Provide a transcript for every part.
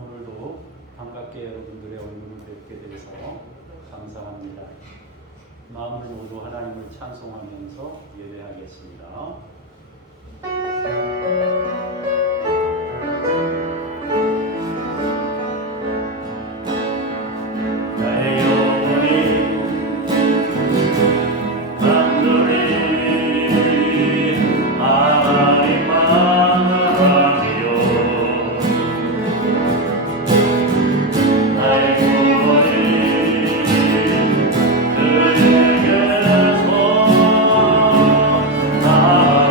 오늘도 반갑게 여러분들의 얼굴을 뵙게 돼서 감사합니다. 마음을 모두 하나님을 찬송하면서 예배하겠습니다. 아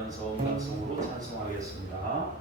기도하면서 음성으로 찬송하겠습니다.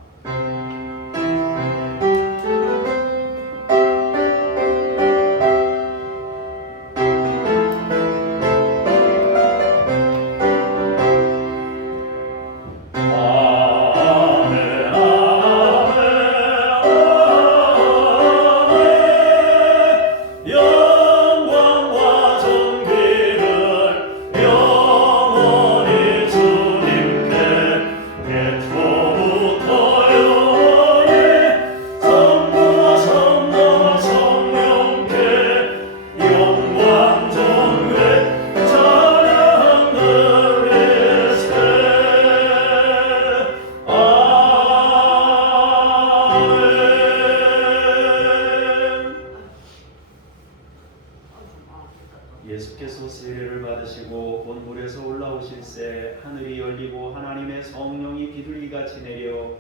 예수께서 세례를 받으시고 온 물에서 올라오실새 하늘이 열리고 하나님의 성령이 비둘기같이 내려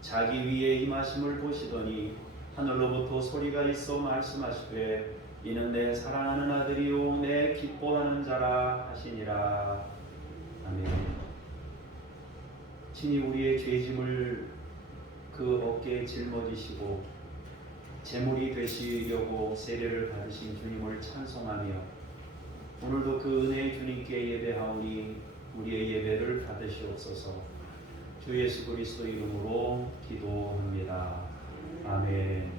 자기 위에 임하심을 보시더니 하늘로부터 소리가 있어 말씀하시되 이는 내 사랑하는 아들이요 내 기뻐하는 자라 하시니라. 아멘. 친히 우리의 죄짐을 그 어깨에 짊어지시고 제물이 되시려고 세례를 받으신 주님을 찬송하며 오늘도 그 은혜의 주님께 예배하오니 우리의 예배를 받으시옵소서. 주 예수 그리스도 이름으로 기도합니다. 아멘.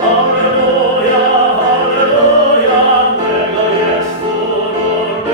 할렐루야 할렐루야 내가 예수를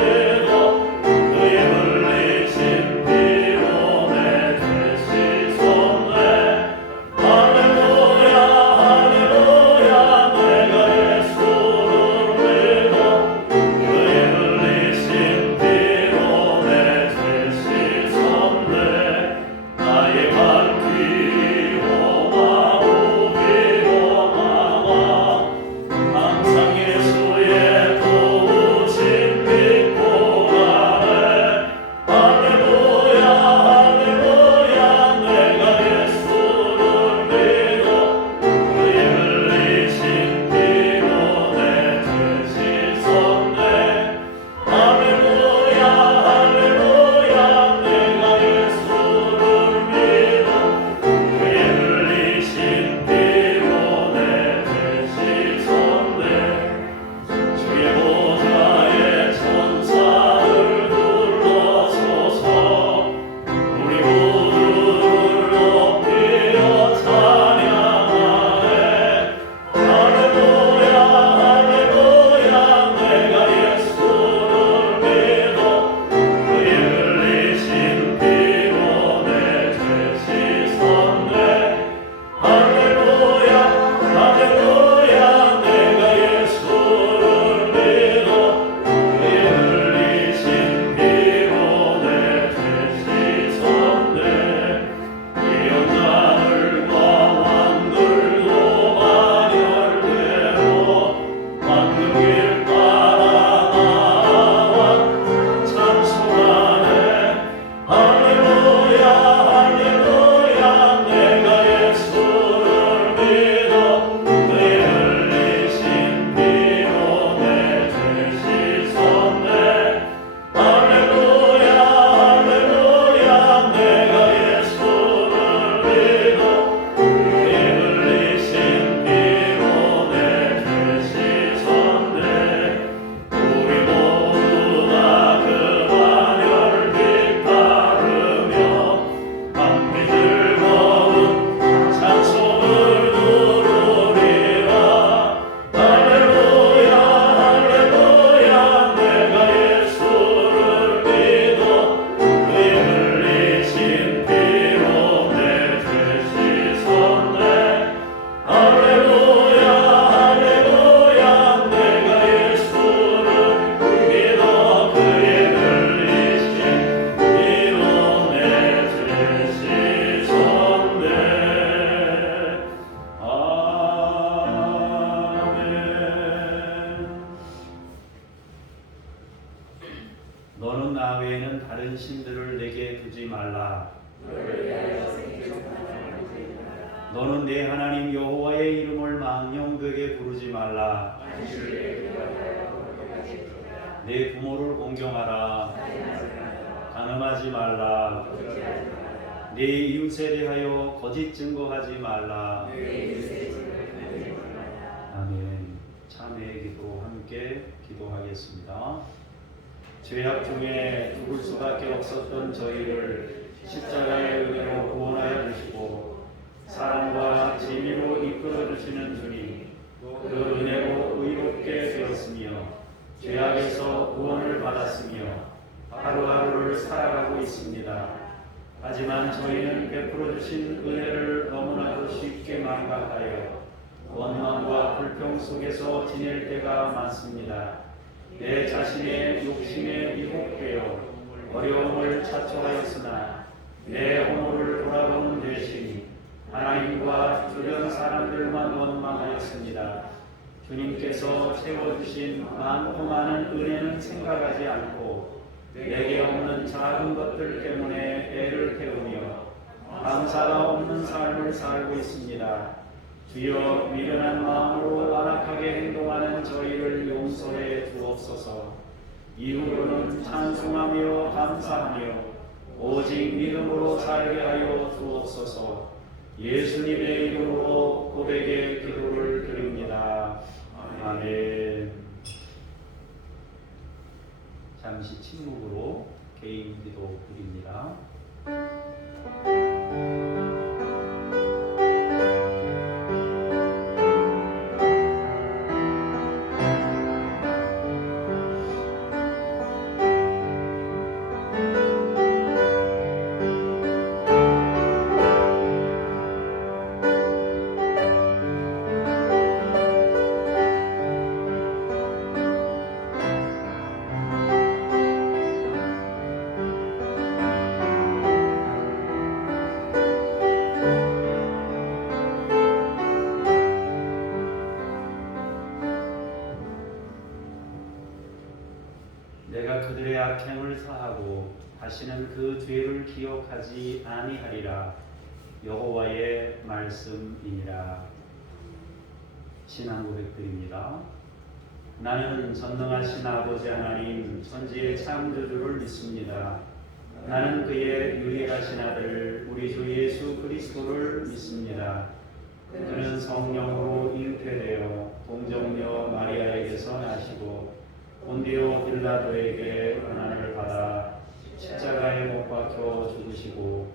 다른 신들을 내게 두지 말라. 너는 내 하나님 여호와의 이름을 망령되게 부르지 말라. 내 부모를 공경하라. 간음하지 말라. 내 이웃에 대하여 거짓 증거하지 말라. 아멘. 참회의 기도 함께 기도하겠습니다. 죄악 중에 죽을 수밖에 없었던 저희를 십자가의 은혜로 구원하여 주시고 사랑과 진리로 이끌어 주시는 주님, 그 은혜로 의롭게 되었으며 죄악에서 구원을 받았으며 하루하루를 살아가고 있습니다. 하지만 저희는 베풀어 주신 은혜를 너무나도 쉽게 망각하여 원망과 불평 속에서 지낼 때가 많습니다. 내 자신의 욕심에 미혹되어 어려움을 자초하였으나 내 허물을 돌아보는 대신 하나님과 주변 사람들만 원망하였습니다. 주님께서 채워주신 많고 많은 은혜는 생각하지 않고 내게 없는 작은 것들 때문에 애를 태우며 감사가 없는 삶을 살고 있습니다. 주여, 미련한 마음으로 완악하게 행동하는 저희를 용서해 주옵소서. 이후로는 찬송하며 감사하며 오직 믿음으로 살게 하여 주옵소서. 예수님의 이름으로 고백의 기도를 드립니다. 아멘. 잠시 침묵으로 개인 기도 드립니다. 내가 그들의 악행을 사하고 다시는 그 죄를 기억하지 아니하리라. 여호와의 말씀이니라. 신앙 고백드립니다. 나는 전능하신 아버지 하나님 천지의 창조주를 믿습니다. 나는 그의 유일하신 아들 우리 주 예수 그리스도를 믿습니다. 그는 성령으로 잉태되어 동정녀 마리아에게서 나시고 본디오 빌라도에게 고난을 받아 십자가에 못 박혀 죽으시고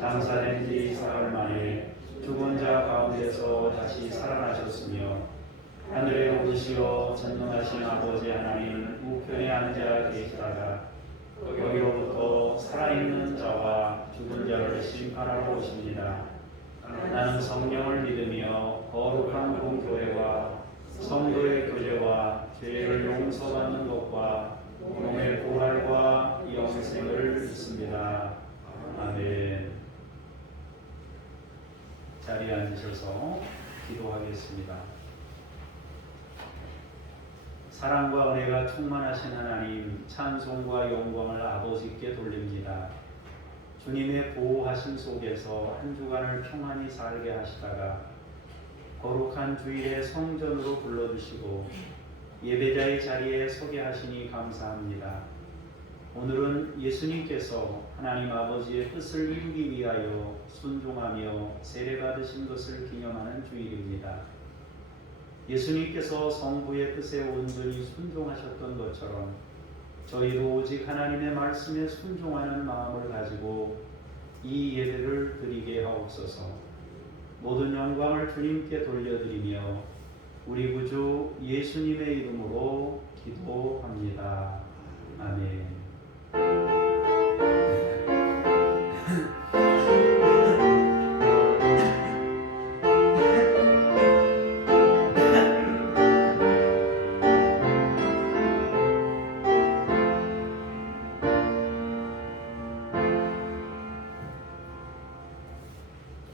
장사된 지 사흘 만에 죽은 자 가운데서 다시 살아나셨으며 하늘에 오르시어 전능하신 아버지 하나님 우편에 앉아 계시다가 거기로부터 살아있는 자와 죽은 자를 심판하러 오십니다. 나는 성령을 믿으며 거룩한 공교회와 성도의 교제와 죄를 용서받는 것과 몸의 부활과 영생을 믿습니다. 아멘. 자리에 앉으셔서 기도하겠습니다. 사랑과 은혜가 충만하신 하나님, 찬송과 영광을 아버지께 돌립니다. 주님의 보호하심 속에서 한 주간을 평안히 살게 하시다가 거룩한 주일에 성전으로 불러주시고 예배자의 자리에 서게 하시니 감사합니다. 오늘은 예수님께서 하나님 아버지의 뜻을 이루기 위하여 순종하며 세례받으신 것을 기념하는 주일입니다. 예수님께서 성부의 뜻에 온전히 순종하셨던 것처럼 저희도 오직 하나님의 말씀에 순종하는 마음을 가지고 이 예배를 드리게 하옵소서. 모든 영광을 주님께 돌려드리며 우리 구주 예수님의 이름으로 기도합니다. 아멘.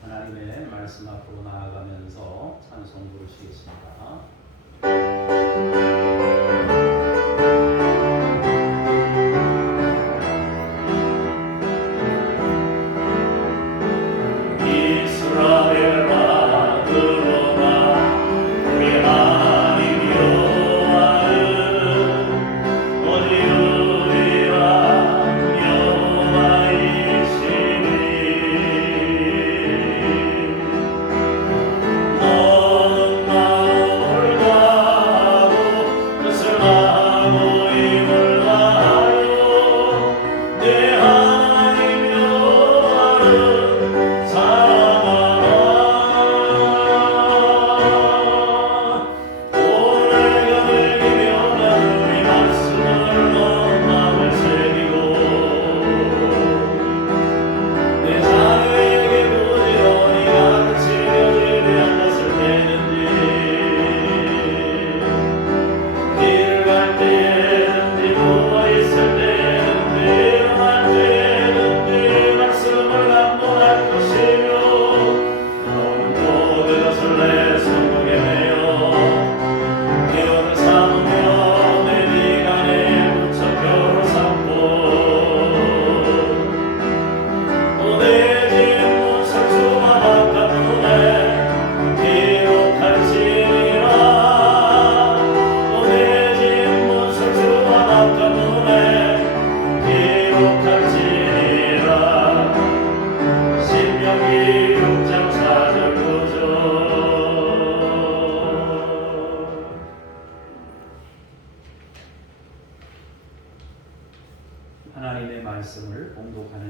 하나님의 말씀 앞으로 나아가면서 찬송 부르시겠습니다.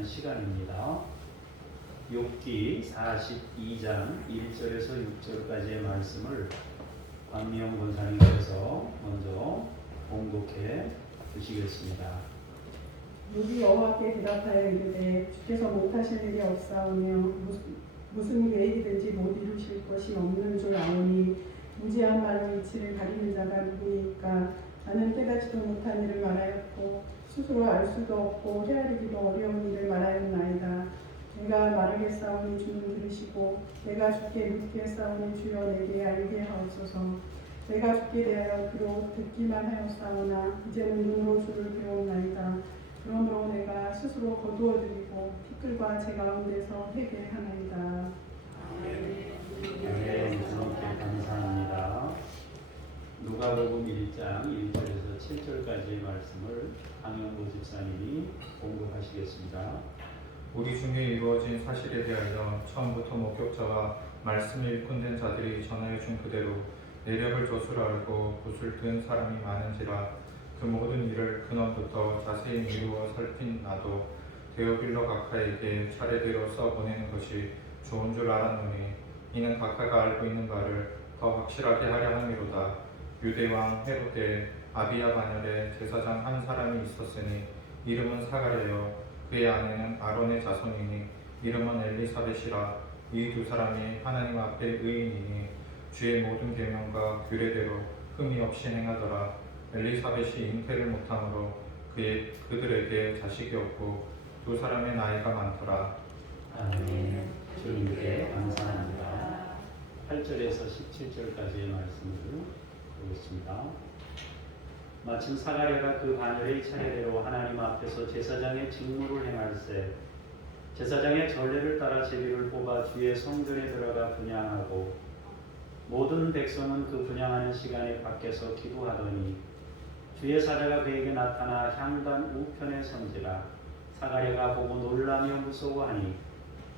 시간입니다. 욥기 42장 1절에서 6절까지의 말씀을 박미영 권사님께서 먼저 봉독해 주시겠습니다. 욥이 여호와께 대답하여 이르되 주께서 못하실 일이 없사오며 무슨 계획이든지 못 이루실 것이 없는 줄 아오니 무지한 말로 이치를 가리는 자가 누구니까. 나는 깨닫지도 못한 일을 말하였고 스스로 알 수도 없고 헤아리기도 어려운 일을 말하였나이다. 내가 말하겠사오니 주는 들으시고 내가 주께 묻겠사오니 주여 내게 알게 하옵소서. 내가 주께 대하여 그로 듣기만 하였사오나 이제는 눈으로 주를 배웠나이다. 그러므로 내가 스스로 거두어드리고 티끌과 제 가운데서 회개하나이다. 네, 주님께 감사합니다. 누가복음 1장 1절에서 7절까지의 말씀을 강영보 집사님이 공급하시겠습니다. 우리 중에 이루어진 사실에 대하여 처음부터 목격자와 말씀이 일꾼된 자들이 전하여 준 그대로 내력을 젖을 알고 붓을 든 사람이 많은지라. 그 모든 일을 근원부터 자세히 미루어 살핀 나도 데오빌로 각하에게 차례대로 써보내는 것이 좋은 줄 알았노니 이는 각하가 알고 있는 바를 더 확실하게 하려 함이로다. 유대왕 헤롯의 아비야 반열에 제사장 한 사람이 있었으니 이름은 사가랴요 그의 아내는 아론의 자손이니 이름은 엘리사벳이라. 이 두 사람이 하나님 앞에 의인이니 주의 모든 계명과 규례대로 흠이 없이 행하더라. 엘리사벳이 잉태를 못하므로 그들에게 자식이 없고 두 사람의 나이가 많더라. 아멘. 주님께 감사합니다. 8절에서 17절까지의 말씀을 보겠습니다. 마침 사가랴가 그 반열의 차례대로 하나님 앞에서 제사장의 직무를 행할세 제사장의 전례를 따라 제비를 뽑아 주의 성전에 들어가 분향하고 모든 백성은 그 분향하는 시간에 밖에서 기도하더니 주의 사자가 그에게 나타나 향단 우편에 선지라. 사가랴가 보고 놀라며 무서워하니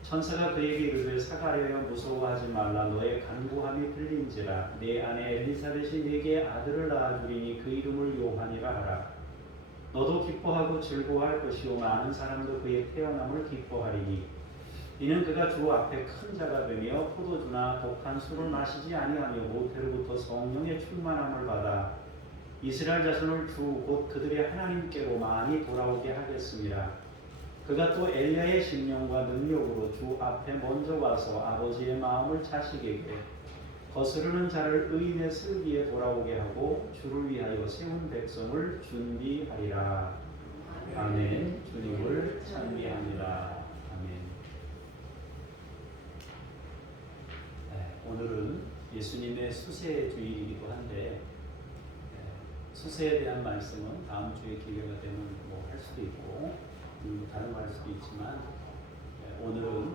천사가 그에게 이르되 사가랴여 무서워하지 말라. 너의 간구함이 들린지라. 내 아내 엘리사벳이 네게 아들을 낳아주리니 그 이름을 요한이라 하라. 너도 기뻐하고 즐거워할 것이요 많은 사람도 그의 태어남을 기뻐하리니 이는 그가 주 앞에 큰 자가 되며 포도주나 독한 술을 마시지 아니하며 모태로부터 성령의 충만함을 받아 이스라엘 자손을 주 곧 그들의 하나님께로 많이 돌아오게 하겠습니다. 그가 또 엘리야의 심령과 능력으로 주 앞에 먼저 와서 아버지의 마음을 자식에게 거스르는 자를 의인의 슬기에 돌아오게 하고 주를 위하여 세운 백성을 준비하리라. 아멘. 주님을 찬미합니다. 아멘. 네, 오늘은 예수님의 수세 주일이기도 한데 수세에 대한 말씀은 다음 주에 기회가 되면 뭐 할 수도 있고 다른 거 할 수도 있지만 오늘은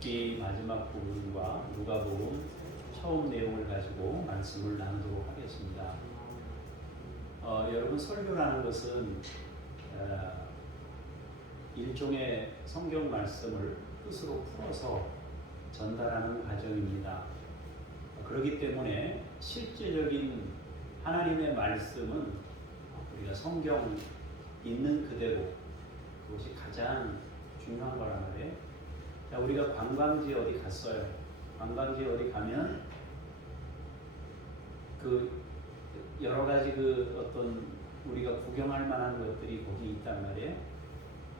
욥기 마지막 부분과 누가복음 처음 내용을 가지고 말씀을 나누도록 하겠습니다. 여러분 설교라는 것은 일종의 성경 말씀을 뜻으로 풀어서 전달하는 과정입니다. 그렇기 때문에 실제적인 하나님의 말씀은 우리가 성경 있는 그대로 그것이 가장 중요한 거란 말이에요. 자, 우리가 관광지에 어디 갔어요. 관광지에 어디 가면 그 여러 가지 그 어떤 우리가 구경할 만한 것들이 거기 있단 말이에요.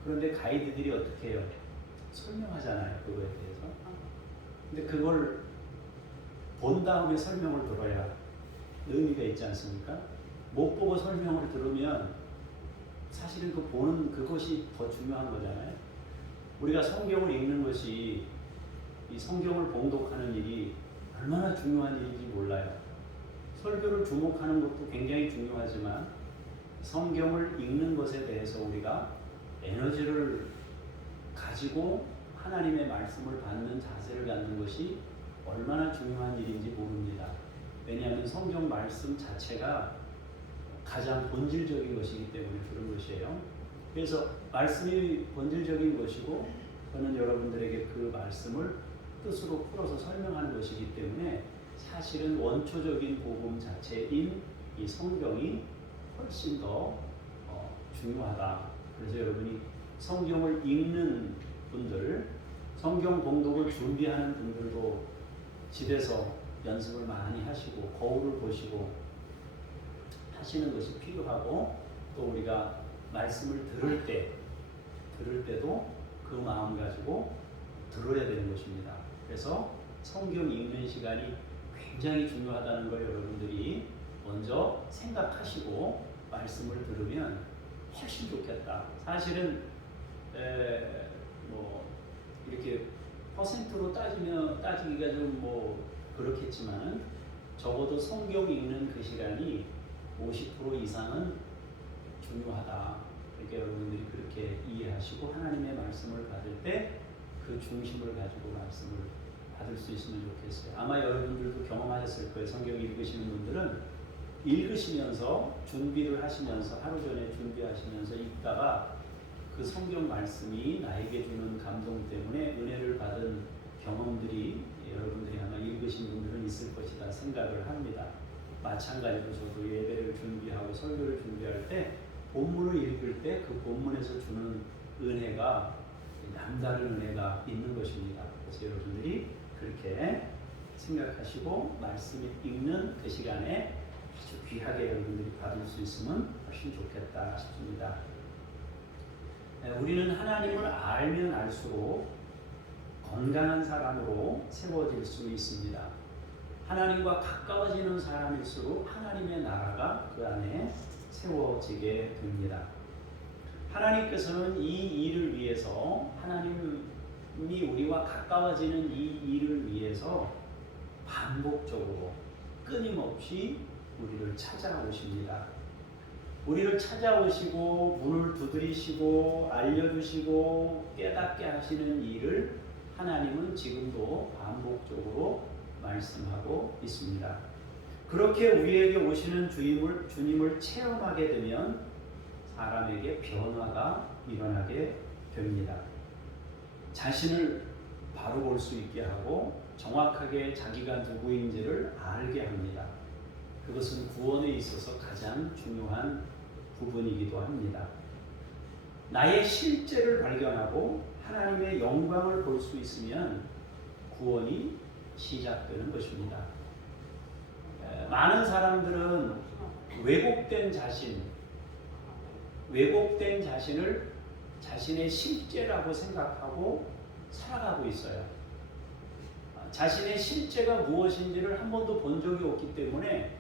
그런데 가이드들이 어떻게 해요? 설명하잖아요. 그거에 대해서. 근데 그걸 본 다음에 설명을 들어야 의미가 있지 않습니까? 못 보고 설명을 들으면 사실은 그 보는 그것이 더 중요한 거잖아요. 우리가 성경을 읽는 것이 이 성경을 봉독하는 일이 얼마나 중요한 일인지 몰라요. 설교를 주목하는 것도 굉장히 중요하지만 성경을 읽는 것에 대해서 우리가 에너지를 가지고 하나님의 말씀을 받는 자세를 갖는 것이 얼마나 중요한 일인지 모릅니다. 왜냐하면 성경 말씀 자체가 가장 본질적인 것이기 때문에 그런 것이에요. 그래서 말씀이 본질적인 것이고 저는 여러분들에게 그 말씀을 뜻으로 풀어서 설명하는 것이기 때문에 사실은 원초적인 복음 자체인 이 성경이 훨씬 더 중요하다. 그래서 여러분이 성경을 읽는 분들, 성경 봉독을 준비하는 분들도 집에서 연습을 많이 하시고 거울을 보시고 하시는 것이 필요하고, 또 우리가 말씀을 들을 때도 그 마음 가지고 들어야 되는 것입니다. 그래서 성경 읽는 시간이 굉장히 중요하다는 걸 여러분들이 먼저 생각하시고 말씀을 들으면 훨씬 좋겠다. 사실은 뭐 이렇게 퍼센트로 따지기가 좀 그렇겠지만, 적어도 성경 읽는 그 시간이 50% 이상은 중요하다. 그러니까 여러분들이 그렇게 이해하시고 하나님의 말씀을 받을 때 그 중심을 가지고 말씀을 받을 수 있으면 좋겠어요. 아마 여러분들도 경험하셨을 거예요. 성경 읽으시는 분들은 읽으시면서 준비를 하시면서, 하루 전에 준비하시면서 읽다가 그 성경 말씀이 나에게 주는 감동 때문에 은혜를 받은 경험들이 여러분들이 아마 읽으신 분들은 있을 것이다 생각을 합니다. 마찬가지로 저도 예배를 준비하고 설교를 준비할 때 본문을 읽을 때 그 본문에서 주는 은혜가 남다른 은혜가 있는 것입니다. 그래서 여러분들이 그렇게 생각하시고 말씀 읽는 그 시간에 아주 귀하게 여러분들이 받을 수 있으면 훨씬 좋겠다 싶습니다. 우리는 하나님을 알면 알수록 건강한 사람으로 세워질 수 있습니다. 하나님과 가까워지는 사람일수록 하나님의 나라가 그 안에 세워지게 됩니다. 하나님께서는 이 일을 위해서, 하나님이 우리와 가까워지는 이 일을 위해서 반복적으로 끊임없이 우리를 찾아오십니다. 우리를 찾아오시고 문을 두드리시고 알려주시고 깨닫게 하시는 일을 하나님은 지금도 반복적으로 말씀하고 있습니다. 그렇게 우리에게 오시는 주님을 체험하게 되면 사람에게 변화가 일어나게 됩니다. 자신을 바로 볼 수 있게 하고 정확하게 자기가 누구인지를 알게 합니다. 그것은 구원에 있어서 가장 중요한 부분이기도 합니다. 나의 실제를 발견하고 하나님의 영광을 볼 수 있으면 구원이 시작되는 것입니다. 많은 사람들은 왜곡된 자신을 자신의 실제라고 생각하고 살아가고 있어요. 자신의 실제가 무엇인지를 한 번도 본 적이 없기 때문에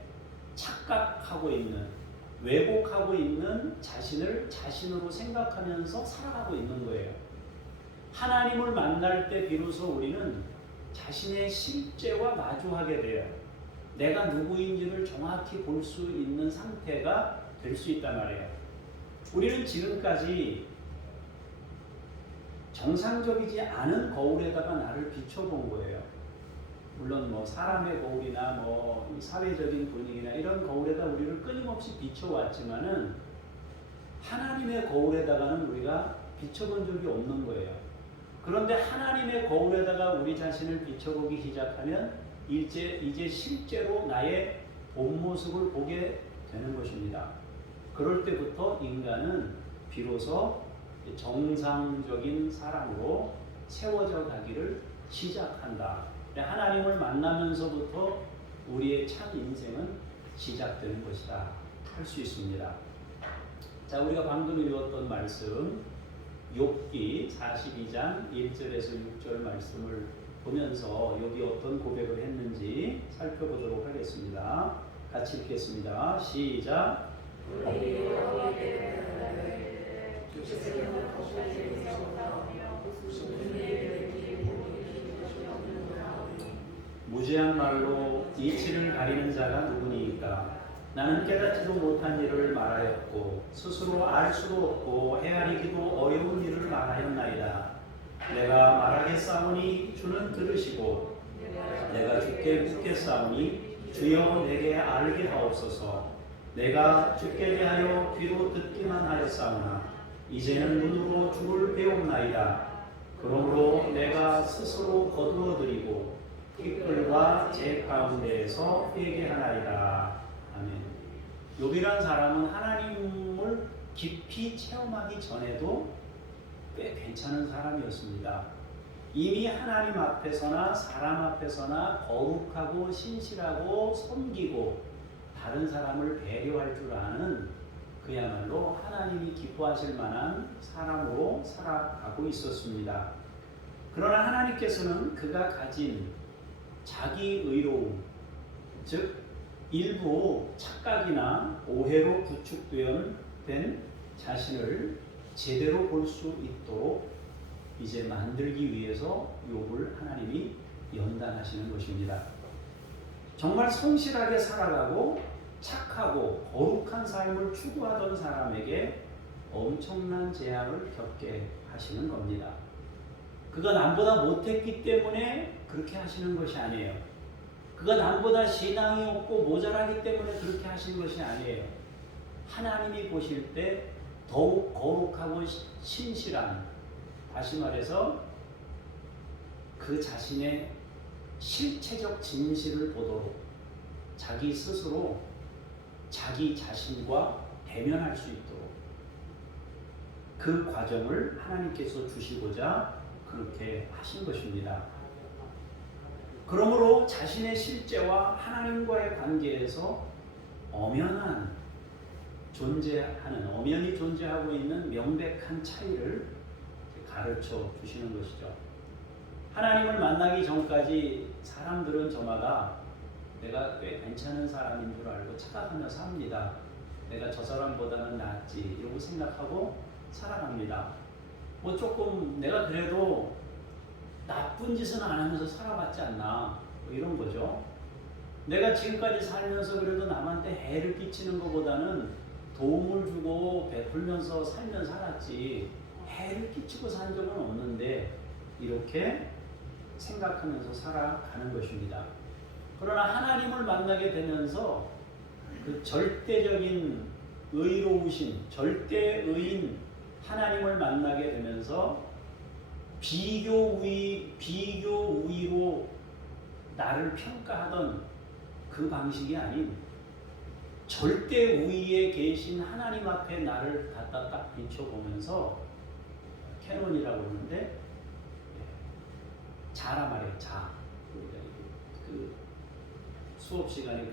착각하고 있는, 왜곡하고 있는 자신을 자신으로 생각하면서 살아가고 있는 거예요. 하나님을 만날 때 비로소 우리는 자신의 실제와 마주하게 돼요. 내가 누구인지를 정확히 볼 수 있는 상태가 될 수 있단 말이에요. 우리는 지금까지 정상적이지 않은 거울에다가 나를 비춰본 거예요. 물론 사람의 거울이나 사회적인 분위기나 이런 거울에다 우리를 끊임없이 비춰왔지만은 하나님의 거울에다가는 우리가 비춰본 적이 없는 거예요. 그런데 하나님의 거울에다가 우리 자신을 비춰보기 시작하면 이제 실제로 나의 본 모습을 보게 되는 것입니다. 그럴 때부터 인간은 비로소 정상적인 사람으로 세워져 가기를 시작한다. 하나님을 만나면서부터 우리의 참 인생은 시작되는 것이다 할 수 있습니다. 자, 우리가 방금 읽었던 말씀 욥기 42장 1절에서 6절 말씀을 보면서 욥이 어떤 고백을 했는지 살펴보도록 하겠습니다. 같이 읽겠습니다. 시작. 무죄한 말로 이치를 가리는 자가 누구니까? 나는 깨닫지도 못한 일을 말하였고 스스로 알 수도 없고 헤아리기도 어려운 일을 말하였나이다. 내가 말하겠사오니 주는 들으시고 내가 주께 묻겠사오니 주여 내게 알게 하옵소서. 내가 주께 대하여 귀로 듣기만 하였사오나 이제는 눈으로 주를 배웠나이다. 그러므로 내가 스스로 거두어드리고 핏불과 제 가운데에서 회개하나이다. 아멘. 욥이란 사람은 하나님을 깊이 체험하기 전에도 꽤 괜찮은 사람이었습니다. 이미 하나님 앞에서나 사람 앞에서나 거룩하고 신실하고 섬기고 다른 사람을 배려할 줄 아는 그야말로 하나님이 기뻐하실 만한 사람으로 살아가고 있었습니다. 그러나 하나님께서는 그가 가진 자기 의로움, 즉 일부 착각이나 오해로 구축된 자신을 제대로 볼 수 있도록 이제 만들기 위해서 욥을 하나님이 연단하시는 것입니다. 정말 성실하게 살아가고 착하고 거룩한 삶을 추구하던 사람에게 엄청난 재앙을 겪게 하시는 겁니다. 그가 남보다 못했기 때문에 그렇게 하시는 것이 아니에요. 그가 남보다 신앙이 없고 모자라기 때문에 그렇게 하시는 것이 아니에요. 하나님이 보실 때 더욱 거룩하고 신실한, 다시 말해서 그 자신의 실체적 진실을 보도록 자기 스스로 자기 자신과 대면할 수 있도록 그 과정을 하나님께서 주시고자 그렇게 하신 것입니다. 그러므로 자신의 실제와 하나님과의 관계에서 엄연히 존재하고 있는 명백한 차이를 가르쳐 주시는 것이죠. 하나님을 만나기 전까지 사람들은 저마다 내가 꽤 괜찮은 사람인 줄 알고 착각하며 삽니다. 내가 저 사람보다는 낫지 이러고 생각하고 살아갑니다. 뭐 조금 내가 그래도 나쁜 짓은 안 하면서 살아봤지 않나 뭐 이런 거죠. 내가 지금까지 살면서 그래도 남한테 해를 끼치는 것보다는 도움을 주고 베풀면서 살면 살았지 해를 끼치고 산 적은 없는데 이렇게 생각하면서 살아가는 것입니다. 그러나 하나님을 만나게 되면서 그 절대적인 의로우신 절대의인 하나님을 만나게 되면서 비교 우위로 나를 평가하던 그 방식이 아닌 절대 우위에 계신 하나님 앞에 나를 갖다 딱 비춰보면서 캐논이라고 그러는데 자라 말이에요. 자. 그 수업 시간에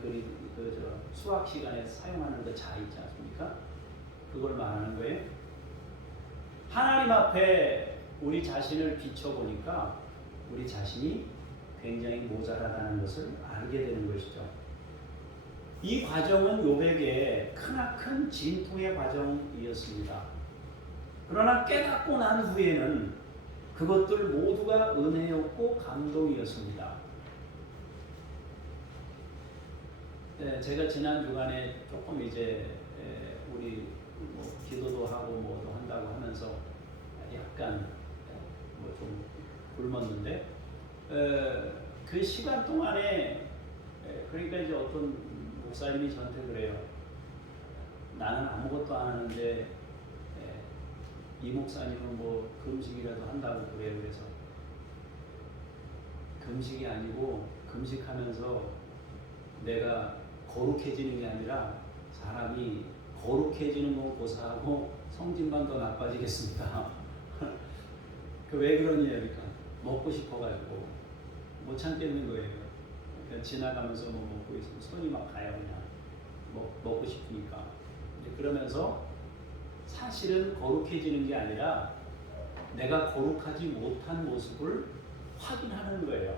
수학 시간에 사용하는 그 자 있지 않습니까? 그걸 말하는 거예요. 하나님 앞에 우리 자신을 비춰보니까 우리 자신이 굉장히 모자라다는 것을 알게 되는 것이죠. 이 과정은 욥에게 크나큰 진통의 과정이었습니다. 그러나 깨닫고 난 후에는 그것들 모두가 은혜였고 감동이었습니다. 네, 제가 지난 주간에 조금 이제 우리 뭐 기도도 하고 뭐도 한다고 하면서 약간 뭐 좀 굶었는데 그 시간 동안에 그러니까 이제 어떤 목사님이 저한테 그래요. 나는 아무것도 안 하는데 이 목사님은 뭐 금식이라도 한다고 그래요. 그래서 금식이 아니고 금식하면서 내가 거룩해지는 게 아니라 사람이 거룩해지는 건 고사하고 성질만 더 나빠지겠습니다. 왜 그러냐 그러니까 먹고 싶어가지고 못 참겠는 거예요. 그러니까 지나가면서 뭐 먹고 있으면 손이 막 가요. 그냥 먹고 싶으니까. 그러면서 사실은 거룩해지는 게 아니라 내가 거룩하지 못한 모습을 확인하는 거예요.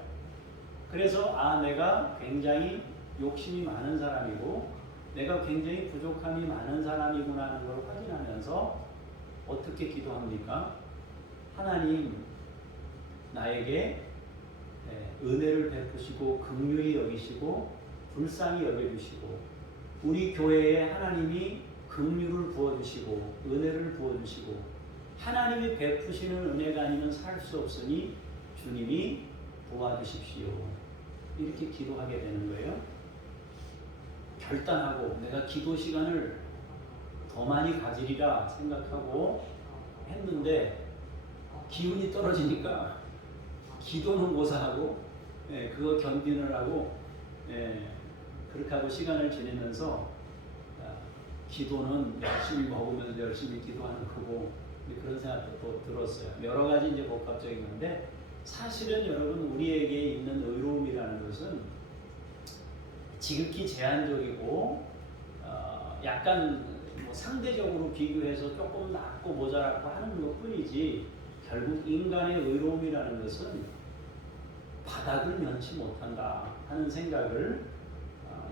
그래서 내가 굉장히 욕심이 많은 사람이고 내가 굉장히 부족함이 많은 사람이구나 하는 걸 확인하면서 어떻게 기도합니까? 하나님 나에게 은혜를 베푸시고 긍휼히 여기시고 불쌍히 여겨주시고 우리 교회에 하나님이 긍휼을 부어주시고 은혜를 부어주시고 하나님이 베푸시는 은혜가 아니면 살 수 없으니 주님이 도와주십시오. 이렇게 기도하게 되는 거예요. 결단하고 내가 기도 시간을 더 많이 가지리라 생각하고 했는데 기운이 떨어지니까 기도는 고사하고 그거 견디느라고 그렇게 하고 시간을 지내면서 기도는 열심히 먹으면서 열심히 기도하는 거고 그런 생각도 또 들었어요. 여러 가지 이제 복합적인 건데 사실은 여러분 우리에게 있는 의로움이라는 것은 지극히 제한적이고 약간 뭐 상대적으로 비교해서 조금 낮고 모자랐고 하는 것뿐이지 결국 인간의 의로움이라는 것은 바닥을 면치 못한다 하는 생각을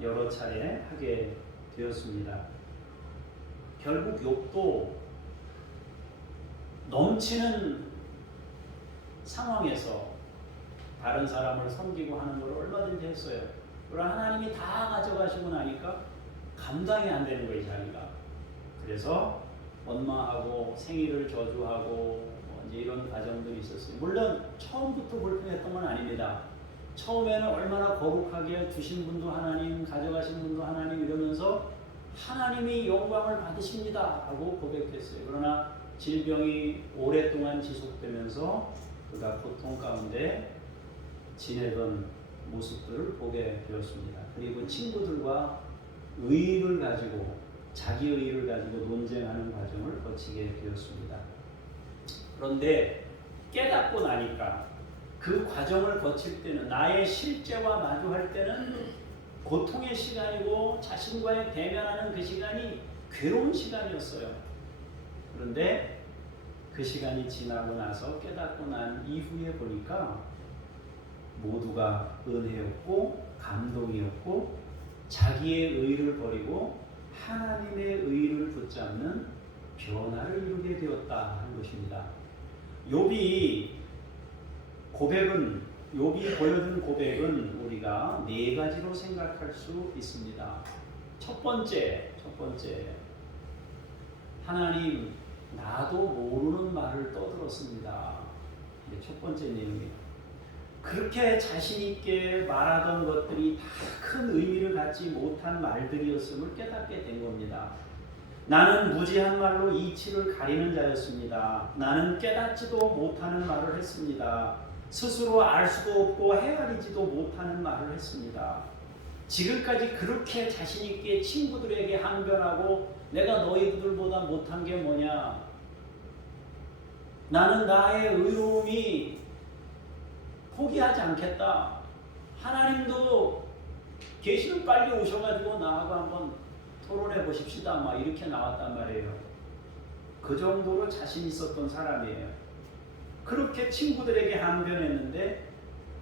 여러 차례 하게 되었습니다. 결국 욥도 넘치는 상황에서 다른 사람을 섬기고 하는 걸 얼마든지 했어요. 그러나 하나님이 다 가져가시고 나니까 감당이 안 되는 거예요, 자기가. 그래서 원망하고 생일을 저주하고 이제 이런 과정들이 있었어요. 물론 처음부터 불평했던 건 아닙니다. 처음에는 얼마나 거룩하게 주신 분도 하나님, 가져가신 분도 하나님 이러면서 하나님이 영광을 받으십니다 하고 고백했어요. 그러나 질병이 오랫동안 지속되면서 그가 고통 가운데 지내던 모습들을 보게 되었습니다. 그리고 친구들과 의의를 가지고 자기 의의를 가지고 논쟁하는 과정을 거치게 되었습니다. 그런데 깨닫고 나니까 그 과정을 거칠 때는 나의 실제와 마주할 때는 고통의 시간이고 자신과의 대면하는 그 시간이 괴로운 시간이었어요. 그런데 그 시간이 지나고 나서 깨닫고 난 이후에 보니까 모두가 은혜였고 감동이었고 자기의 의의를 버리고 하나님의 의의를 붙잡는 변화를 이루게 되었다 하는 것입니다. 욥이 보여준 고백은 우리가 네 가지로 생각할 수 있습니다. 첫 번째, 하나님 나도 모르는 말을 떠들었습니다. 이게 첫 번째 내용이에요. 그렇게 자신 있게 말하던 것들이 다 큰 의미를 갖지 못한 말들이었음을 깨닫게 된 겁니다. 나는 무지한 말로 이치를 가리는 자였습니다. 나는 깨닫지도 못하는 말을 했습니다. 스스로 알 수도 없고 헤아리지도 못하는 말을 했습니다. 지금까지 그렇게 자신 있게 친구들에게 항변하고 내가 너희들보다 못한 게 뭐냐? 나는 나의 의로움이 포기하지 않겠다. 하나님도 계시는 빨리 오셔가지고 나하고 한번 토론해 보십시다. 막 이렇게 나왔단 말이에요. 그 정도로 자신 있었던 사람이에요. 그렇게 친구들에게 항변했는데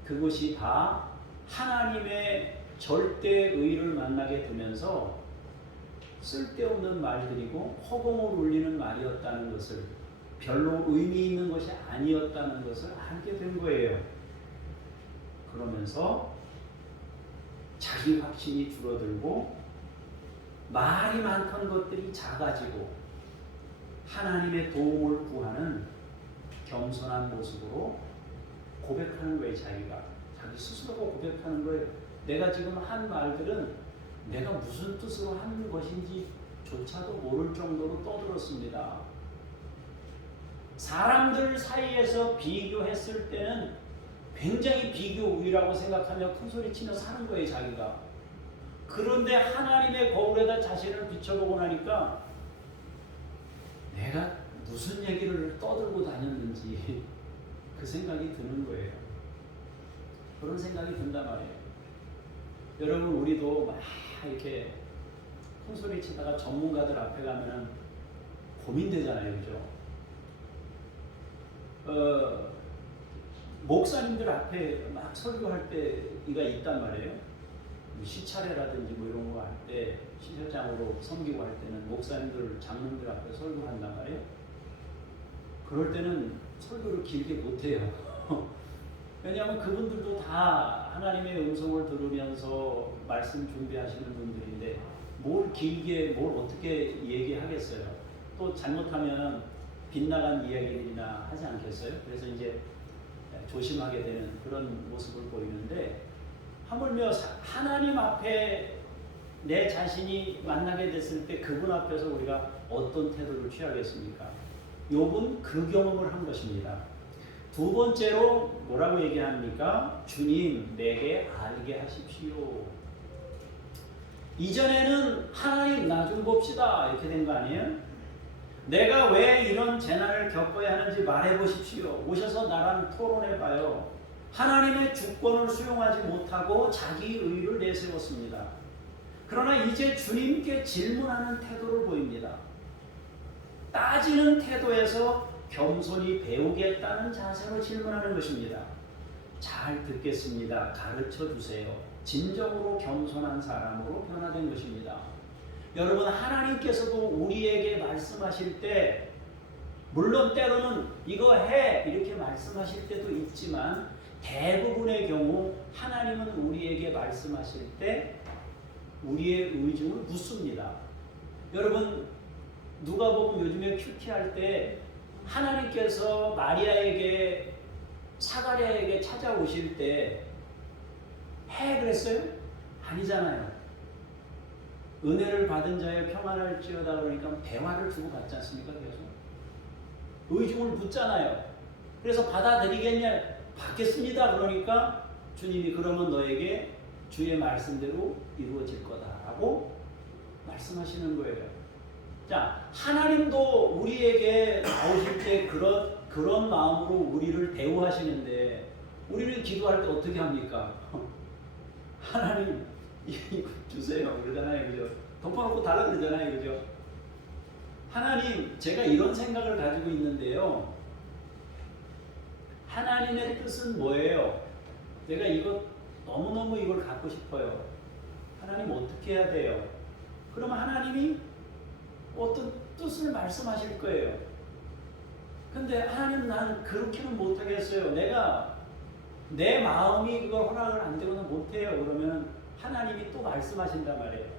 그것이 다 하나님의 절대 의를 만나게 되면서 쓸데없는 말들이고 허공을 울리는 말이었다는 것을, 별로 의미 있는 것이 아니었다는 것을 알게 된 거예요. 그러면서 자기 확신이 줄어들고 말이 많던 것들이 작아지고 하나님의 도움을 구하는 겸손한 모습으로 고백하는 거예요. 자기 스스로가 고백하는 거예요. 내가 지금 한 말들은 내가 무슨 뜻으로 한 것인지 조차도 모를 정도로 떠들었습니다. 사람들 사이에서 비교했을 때는 굉장히 비교우위라고 생각하며 큰소리치며 사는 거예요, 자기가. 그런데 하나님의 거울에다 자신을 비춰보고 나니까 내가 무슨 얘기를 떠들고 다녔는지 그 생각이 드는 거예요. 그런 생각이 든단 말이에요. 여러분, 우리도 막 이렇게 큰소리치다가 전문가들 앞에 가면은 고민되잖아요, 그죠? 목사님들 앞에 막 설교할 때가 있단 말이에요. 시차례라든지 뭐 이런 거 할 때, 시설장으로 섬기고 할 때는 목사님들, 장로들 앞에 설교한단 말이에요. 그럴 때는 설교를 길게 못해요. 왜냐하면 그분들도 다 하나님의 음성을 들으면서 말씀 준비하시는 분들인데 뭘 길게, 뭘 어떻게 얘기하겠어요. 또 잘못하면 빗나간 이야기들이나 하지 않겠어요? 그래서 이제 조심하게 되는 그런 모습을 보이는데, 하물며 하나님 앞에 내 자신이 만나게 됐을 때 그분 앞에서 우리가 어떤 태도를 취하겠습니까? 욥은 그 경험을 한 것입니다. 두 번째로 뭐라고 얘기합니까? 주님, 내게 알게 하십시오. 이전에는 하나님 나 좀 봅시다 이렇게 된 거 아니에요? 내가 왜 이런 재난을 겪어야 하는지 말해 보십시오. 오셔서 나랑 토론해 봐요. 하나님의 주권을 수용하지 못하고 자기 의를 내세웠습니다. 그러나 이제 주님께 질문하는 태도를 보입니다. 따지는 태도에서 겸손히 배우겠다는 자세로 질문하는 것입니다. 잘 듣겠습니다. 가르쳐 주세요. 진정으로 겸손한 사람으로 변화된 것입니다. 여러분, 하나님께서도 우리에게 말씀하실 때, 물론 때로는 이거 해 이렇게 말씀하실 때도 있지만 대부분의 경우 하나님은 우리에게 말씀하실 때 우리의 의중을 묻습니다. 여러분, 누가복음 요즘에 큐티할 때 하나님께서 마리아에게 사가랴에게 찾아오실 때 해 그랬어요? 아니잖아요. 은혜를 받은 자여 평안할지어다 그러니까 대화를 주고 받지 않습니까? 계속 의중을 묻잖아요. 그래서 받아들이겠냐? 받겠습니다. 그러니까 주님이 그러면 너에게 주의 말씀대로 이루어질 거다라고 말씀하시는 거예요. 자, 하나님도 우리에게 나오실 때 그런 마음으로 우리를 대우하시는데 우리는 기도할 때 어떻게 합니까? 하나님 이거 주세요 그러잖아요. 그죠? 덮어놓고 달라 그러잖아요. 그죠? 하나님, 제가 이런 생각을 가지고 있는데요. 하나님의 뜻은 뭐예요? 내가 너무너무 이걸 갖고 싶어요. 하나님 어떻게 해야 돼요? 그러면 하나님이 어떤 뜻을 말씀하실 거예요. 근데 하나님, 난 그렇게는 못하겠어요. 내 마음이 그걸 허락을 안 되고는 못해요. 그러면 하나님이 또 말씀하신단 말이에요.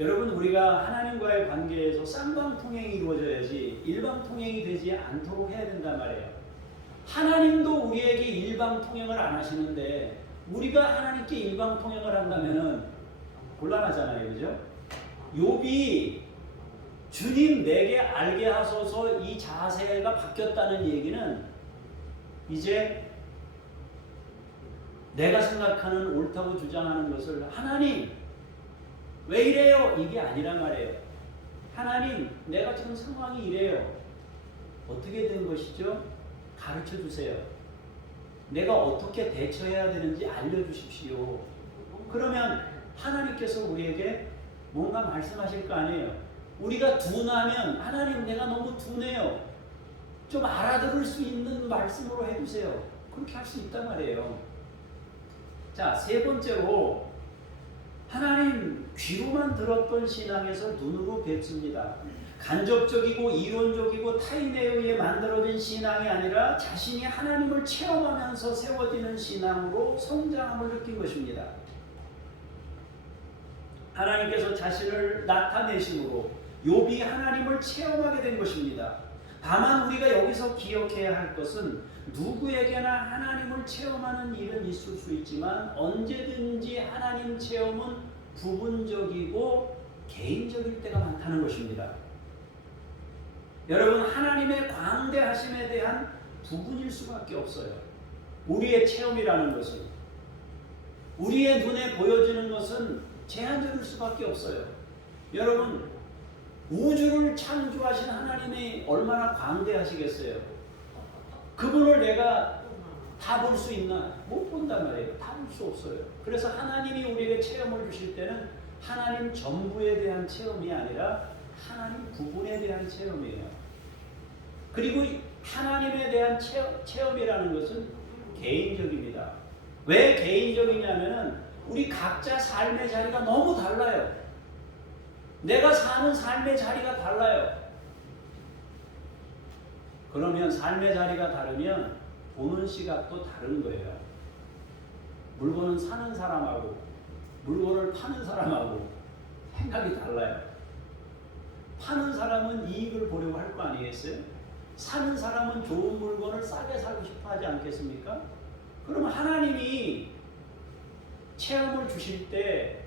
여러분, 우리가 하나님과의 관계에서 쌍방통행이 이루어져야지 일방통행이 되지 않도록 해야 된단 말이에요. 하나님도 우리에게 일방통행을 안 하시는데 우리가 하나님께 일방통행을 한다면은 곤란하잖아요. 그죠? 욥이 주님 내게 알게 하소서 이 자세가 바뀌었다는 얘기는 이제 내가 생각하는 옳다고 주장하는 것을 하나님 왜 이래요? 이게 아니란 말이에요. 하나님, 내가 지금 상황이 이래요. 어떻게 된 것이죠? 가르쳐 주세요. 내가 어떻게 대처해야 되는지 알려주십시오. 그러면 하나님께서 우리에게 뭔가 말씀하실 거 아니에요. 우리가 둔하면 하나님, 내가 너무 둔해요. 좀 알아들을 수 있는 말씀으로 해주세요. 그렇게 할 수 있단 말이에요. 자, 세 번째로 하나님 귀로만 들었던 신앙에서 눈으로 뵙습니다. 간접적이고 이론적이고 타인에 의해 만들어진 신앙이 아니라 자신이 하나님을 체험하면서 세워지는 신앙으로 성장함을 느낀 것입니다. 하나님께서 자신을 나타내심으로 욥이 하나님을 체험하게 된 것입니다. 다만 우리가 여기서 기억해야 할 것은 누구에게나 하나님을 체험하는 일은 있을 수 있지만 언제든지 하나님 체험은 부분적이고 개인적일 때가 많다는 것입니다. 여러분, 하나님의 광대하심에 대한 부분일 수밖에 없어요. 우리의 체험이라는 것은, 우리의 눈에 보여지는 것은 제한적일 수밖에 없어요. 여러분, 우주를 창조하신 하나님이 얼마나 광대하시겠어요? 그분을 내가 다 볼 수 있나? 못 본단 말이에요. 다 볼 수 없어요. 그래서 하나님이 우리에게 체험을 주실 때는 하나님 전부에 대한 체험이 아니라 하나님 부분에 대한 체험이에요. 그리고 하나님에 대한 체험이라는 것은 개인적입니다. 왜 개인적이냐면은 우리 각자 삶의 자리가 너무 달라요. 내가 사는 삶의 자리가 달라요. 그러면 삶의 자리가 다르면 보는 시각도 다른 거예요. 물건은 사는 사람하고 물건을 파는 사람하고 생각이 달라요. 파는 사람은 이익을 보려고 할 거 아니겠어요? 사는 사람은 좋은 물건을 싸게 사고 싶어 하지 않겠습니까? 그럼 하나님이 체험을 주실 때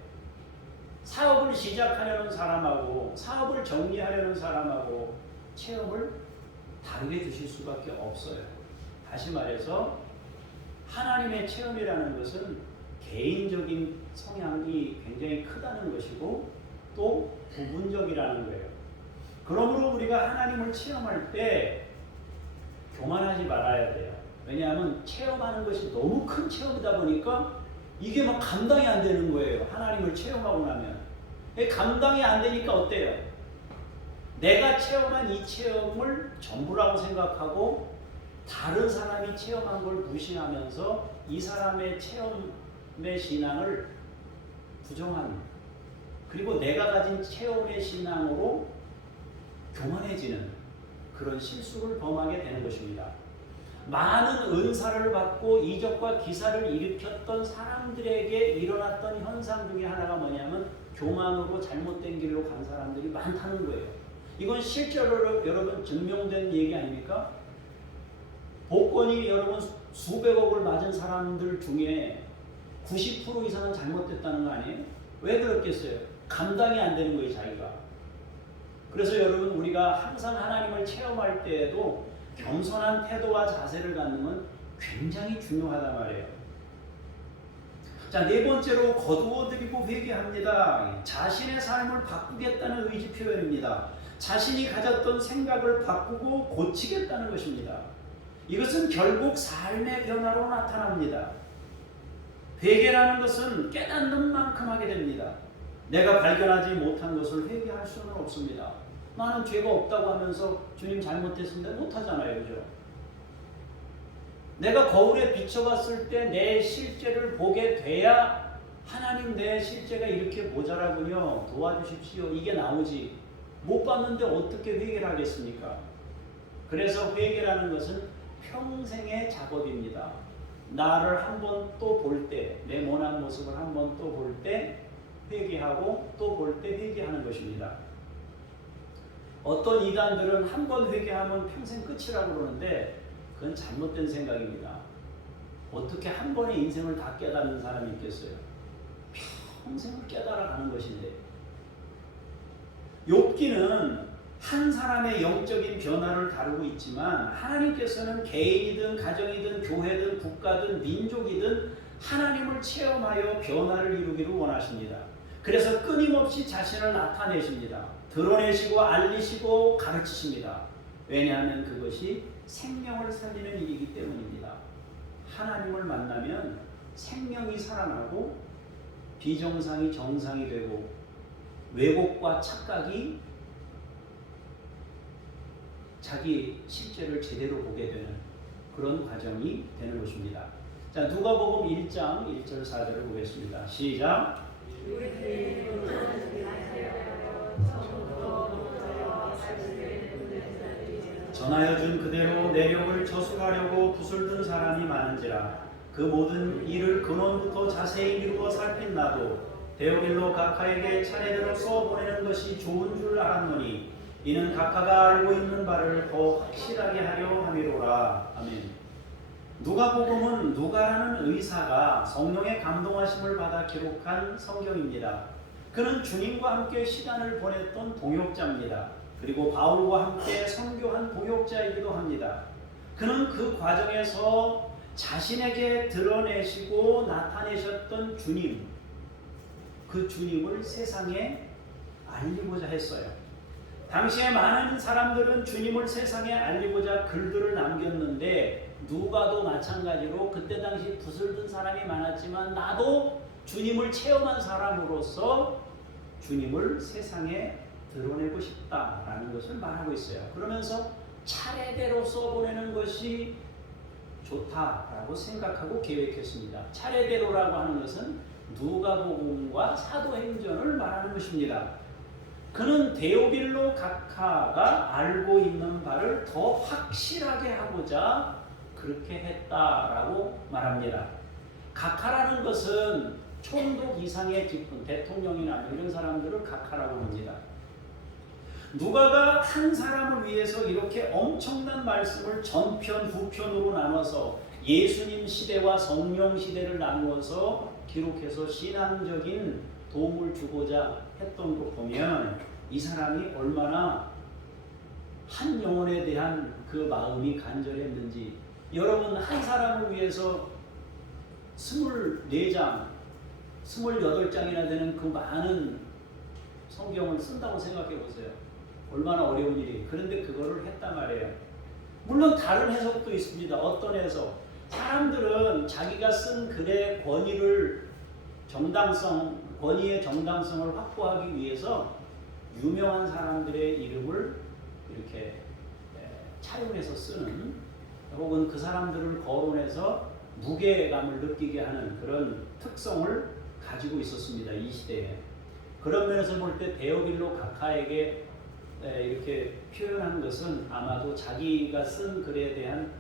사업을 시작하려는 사람하고 사업을 정리하려는 사람하고 체험을 다르게 주실 수밖에 없어요. 다시 말해서 하나님의 체험이라는 것은 개인적인 성향이 굉장히 크다는 것이고 또 부분적이라는 거예요. 그러므로 우리가 하나님을 체험할 때 교만하지 말아야 돼요. 왜냐하면 체험하는 것이 너무 큰 체험이다 보니까 이게 막 감당이 안 되는 거예요. 하나님을 체험하고 나면. 감당이 안 되니까 어때요? 내가 체험한 이 체험을 전부라고 생각하고 다른 사람이 체험한 걸 무시하면서 이 사람의 체험의 신앙을 부정하는, 그리고 내가 가진 체험의 신앙으로 교만해지는 그런 실수를 범하게 되는 것입니다. 많은 은사를 받고 이적과 기사를 일으켰던 사람들에게 일어났던 현상 중에 하나가 뭐냐면 교만으로 잘못된 길로 간 사람들이 많다는 거예요. 이건 실제로 여러분 증명된 얘기 아닙니까? 복권이 여러분 수백억을 맞은 사람들 중에 90% 이상은 잘못됐다는 거 아니에요? 왜 그렇겠어요? 감당이 안 되는 거예요, 자기가. 그래서 여러분, 우리가 항상 하나님을 체험할 때에도 겸손한 태도와 자세를 갖는 건 굉장히 중요하단 말이에요. 자, 네 번째로 거두어드리고 회개합니다. 자신의 삶을 바꾸겠다는 의지 표현입니다. 자신이 가졌던 생각을 바꾸고 고치겠다는 것입니다. 이것은 결국 삶의 변화로 나타납니다. 회개라는 것은 깨닫는 만큼 하게 됩니다. 내가 발견하지 못한 것을 회개할 수는 없습니다. 나는 죄가 없다고 하면서 주님 잘못했습니다 못하잖아요. 그죠? 내가 거울에 비춰봤을 때 내 실제를 보게 돼야 하나님 내 실제가 이렇게 모자라군요. 도와주십시오. 이게 나오지. 못 봤는데 어떻게 회개를 하겠습니까? 그래서 회개라는 것은 평생의 작업입니다. 나를 한 번 또 볼 때, 내 모난 모습을 한 번 또 볼 때 회개하고 또 볼 때 회개하는 것입니다. 어떤 이단들은 한 번 회개하면 평생 끝이라고 그러는데 그건 잘못된 생각입니다. 어떻게 한 번에 인생을 다 깨닫는 사람이 있겠어요? 평생을 깨달아가는 것인데. 욥기는 한 사람의 영적인 변화를 다루고 있지만 하나님께서는 개인이든 가정이든 교회든 국가든 민족이든 하나님을 체험하여 변화를 이루기를 원하십니다. 그래서 끊임없이 자신을 나타내십니다. 드러내시고 알리시고 가르치십니다. 왜냐하면 그것이 생명을 살리는 일이기 때문입니다. 하나님을 만나면 생명이 살아나고 비정상이 정상이 되고 왜곡과 착각이 자기 실제를 제대로 보게 되는 그런 과정이 되는 것입니다. 자, 누가복음 1장 1절 4절을 보겠습니다. 시작. 전하여 준 그대로 내력을 저술하려고 붓을 든 사람이 많은지라 그 모든 일을 근원부터 자세히 미루어 살핀 나도 데오빌로 각하에게 차례대로 써보내는 것이 좋은 줄 알았노니 이는 각하가 알고 있는 바를 더 확실하게 하려 함이로라. 아멘. 누가복음은 누가라는 의사가 성령의 감동하심을 받아 기록한 성경입니다. 그는 주님과 함께 시간을 보냈던 동역자입니다. 그리고 바울과 함께 선교한 동역자이기도 합니다. 그는 그 과정에서 자신에게 드러내시고 나타내셨던 주님, 그 주님을 세상에 알리고자 했어요. 당시에 많은 사람들은 주님을 세상에 알리고자 글들을 남겼는데 누가도 마찬가지로 그때 당시 붓을 든 사람이 많았지만 나도 주님을 체험한 사람으로서 주님을 세상에 드러내고 싶다라는 것을 말하고 있어요. 그러면서 차례대로 써보내는 것이 좋다라고 생각하고 계획했습니다. 차례대로라고 하는 것은 누가복음과 사도행전을 말하는 것입니다. 그는 데오빌로 각하가 알고 있는 바를 더 확실하게 하고자 그렇게 했다라고 말합니다. 각하라는 것은 총독 이상의 직분, 대통령이나 이런 사람들을 각하라고 합니다. 누가가 한 사람을 위해서 이렇게 엄청난 말씀을 전편, 후편으로 나눠서 예수님 시대와 성령 시대를 나누어서 기록해서 신앙적인 도움을 주고자 했던 거 보면 이 사람이 얼마나 한 영혼에 대한 그 마음이 간절했는지. 여러분, 한 사람을 위해서 24장, 28장이나 되는 그 많은 성경을 쓴다고 생각해 보세요. 얼마나 어려운 일이. 그런데 그거를 했단 말이에요. 물론 다른 해석도 있습니다. 어떤 해석? 사람들은 자기가 쓴 글의 권위의 정당성을 확보하기 위해서 유명한 사람들의 이름을 이렇게 차용해서 쓰는, 혹은 그 사람들을 거론해서 무게감을 느끼게 하는 그런 특성을 가지고 있었습니다. 이 시대에. 그런 면에서 볼 때 데오빌로 각하에게 이렇게 표현한 것은 아마도 자기가 쓴 글에 대한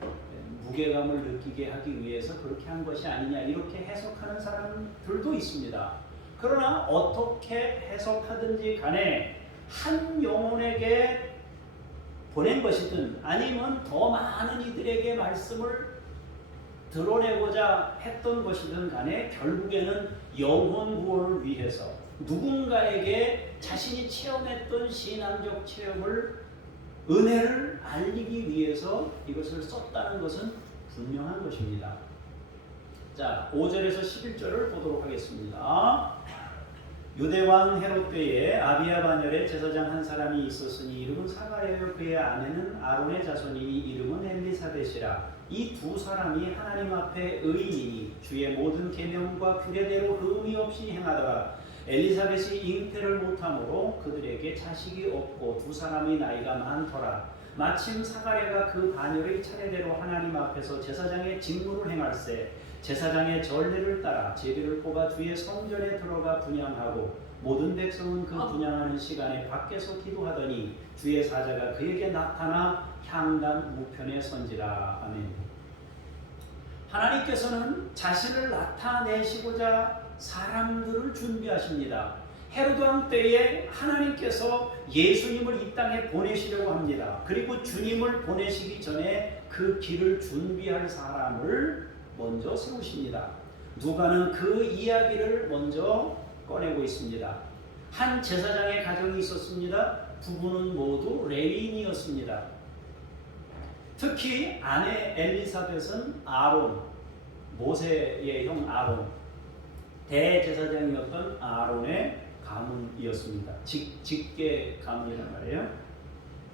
무게감을 느끼게 하기 위해서 그렇게 한 것이 아니냐, 이렇게 해석하는 사람들도 있습니다. 그러나 어떻게 해석하든지 간에 한 영혼에게 보낸 것이든 아니면 더 많은 이들에게 말씀을 드러내고자 했던 것이든 간에 결국에는 영혼 구원을 위해서 누군가에게 자신이 체험했던 신앙적 체험을, 은혜를 알리기 위해서 이것을 썼다는 것은 분명한 것입니다. 자, 5절에서 11절을 보도록 하겠습니다. 유대왕 헤롯 때에 아비야 반열에 제사장 한 사람이 있었으니 이름은 사가랴요 그의 아내는 아론의 자손이니 이름은 엘리사벳이라. 이 두 사람이 하나님 앞에 의인이니 주의 모든 계명과 규례대로 의미 없이 행하다가 엘리사벳이 잉태를 못함으로 그들에게 자식이 없고 두 사람이 나이가 많더라. 마침 사가랴가 그 반열의 차례대로 하나님 앞에서 제사장의 직무를 행할세 제사장의 전례를 따라 제비를 뽑아 주의 성전에 들어가 분향하고 모든 백성은 그 분향하는 시간에 밖에서 기도하더니 주의 사자가 그에게 나타나 향단 우편에 선지라. 아멘. 하나님께서는 자신을 나타내시고자 사람들을 준비하십니다. 헤로드 왕 때에 하나님께서 예수님을 이 땅에 보내시려고 합니다. 그리고 주님을 보내시기 전에 그 길을 준비할 사람을 먼저 세우십니다. 누가는 그 이야기를 먼저 꺼내고 있습니다. 한 제사장의 가정이 있었습니다. 부부는 모두 레위인이었습니다. 특히 아내 엘리사벳은 아론, 모세의 형 아론, 대제사장이었던 아론의 가문이었습니다. 직계 가문이란 말이에요.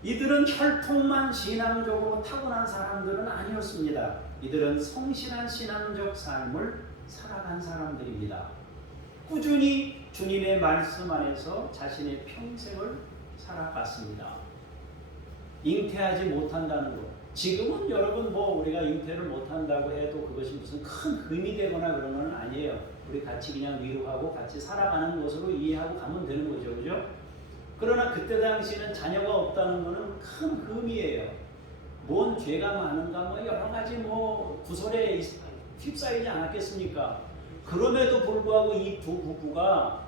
이들은 혈통만 신앙적으로 타고난 사람들은 아니었습니다. 이들은 성실한 신앙적 삶을 살아간 사람들입니다. 꾸준히 주님의 말씀 안에서 자신의 평생을 살아갔습니다. 잉태하지 못한다는 것. 지금은 여러분 우리가 잉태를 못한다고 해도 그것이 무슨 큰 흠이 되거나 그런 건 아니에요. 우리 같이 그냥 위로하고 같이 살아가는 것으로 이해하고 가면 되는 거죠. 그죠? 그러나 그때 당시에는 자녀가 없다는 것은 큰 흠이에요. 뭔 죄가 많은가 여러 가지 구설에 휩싸이지 않았겠습니까? 그럼에도 불구하고 이 두 부부가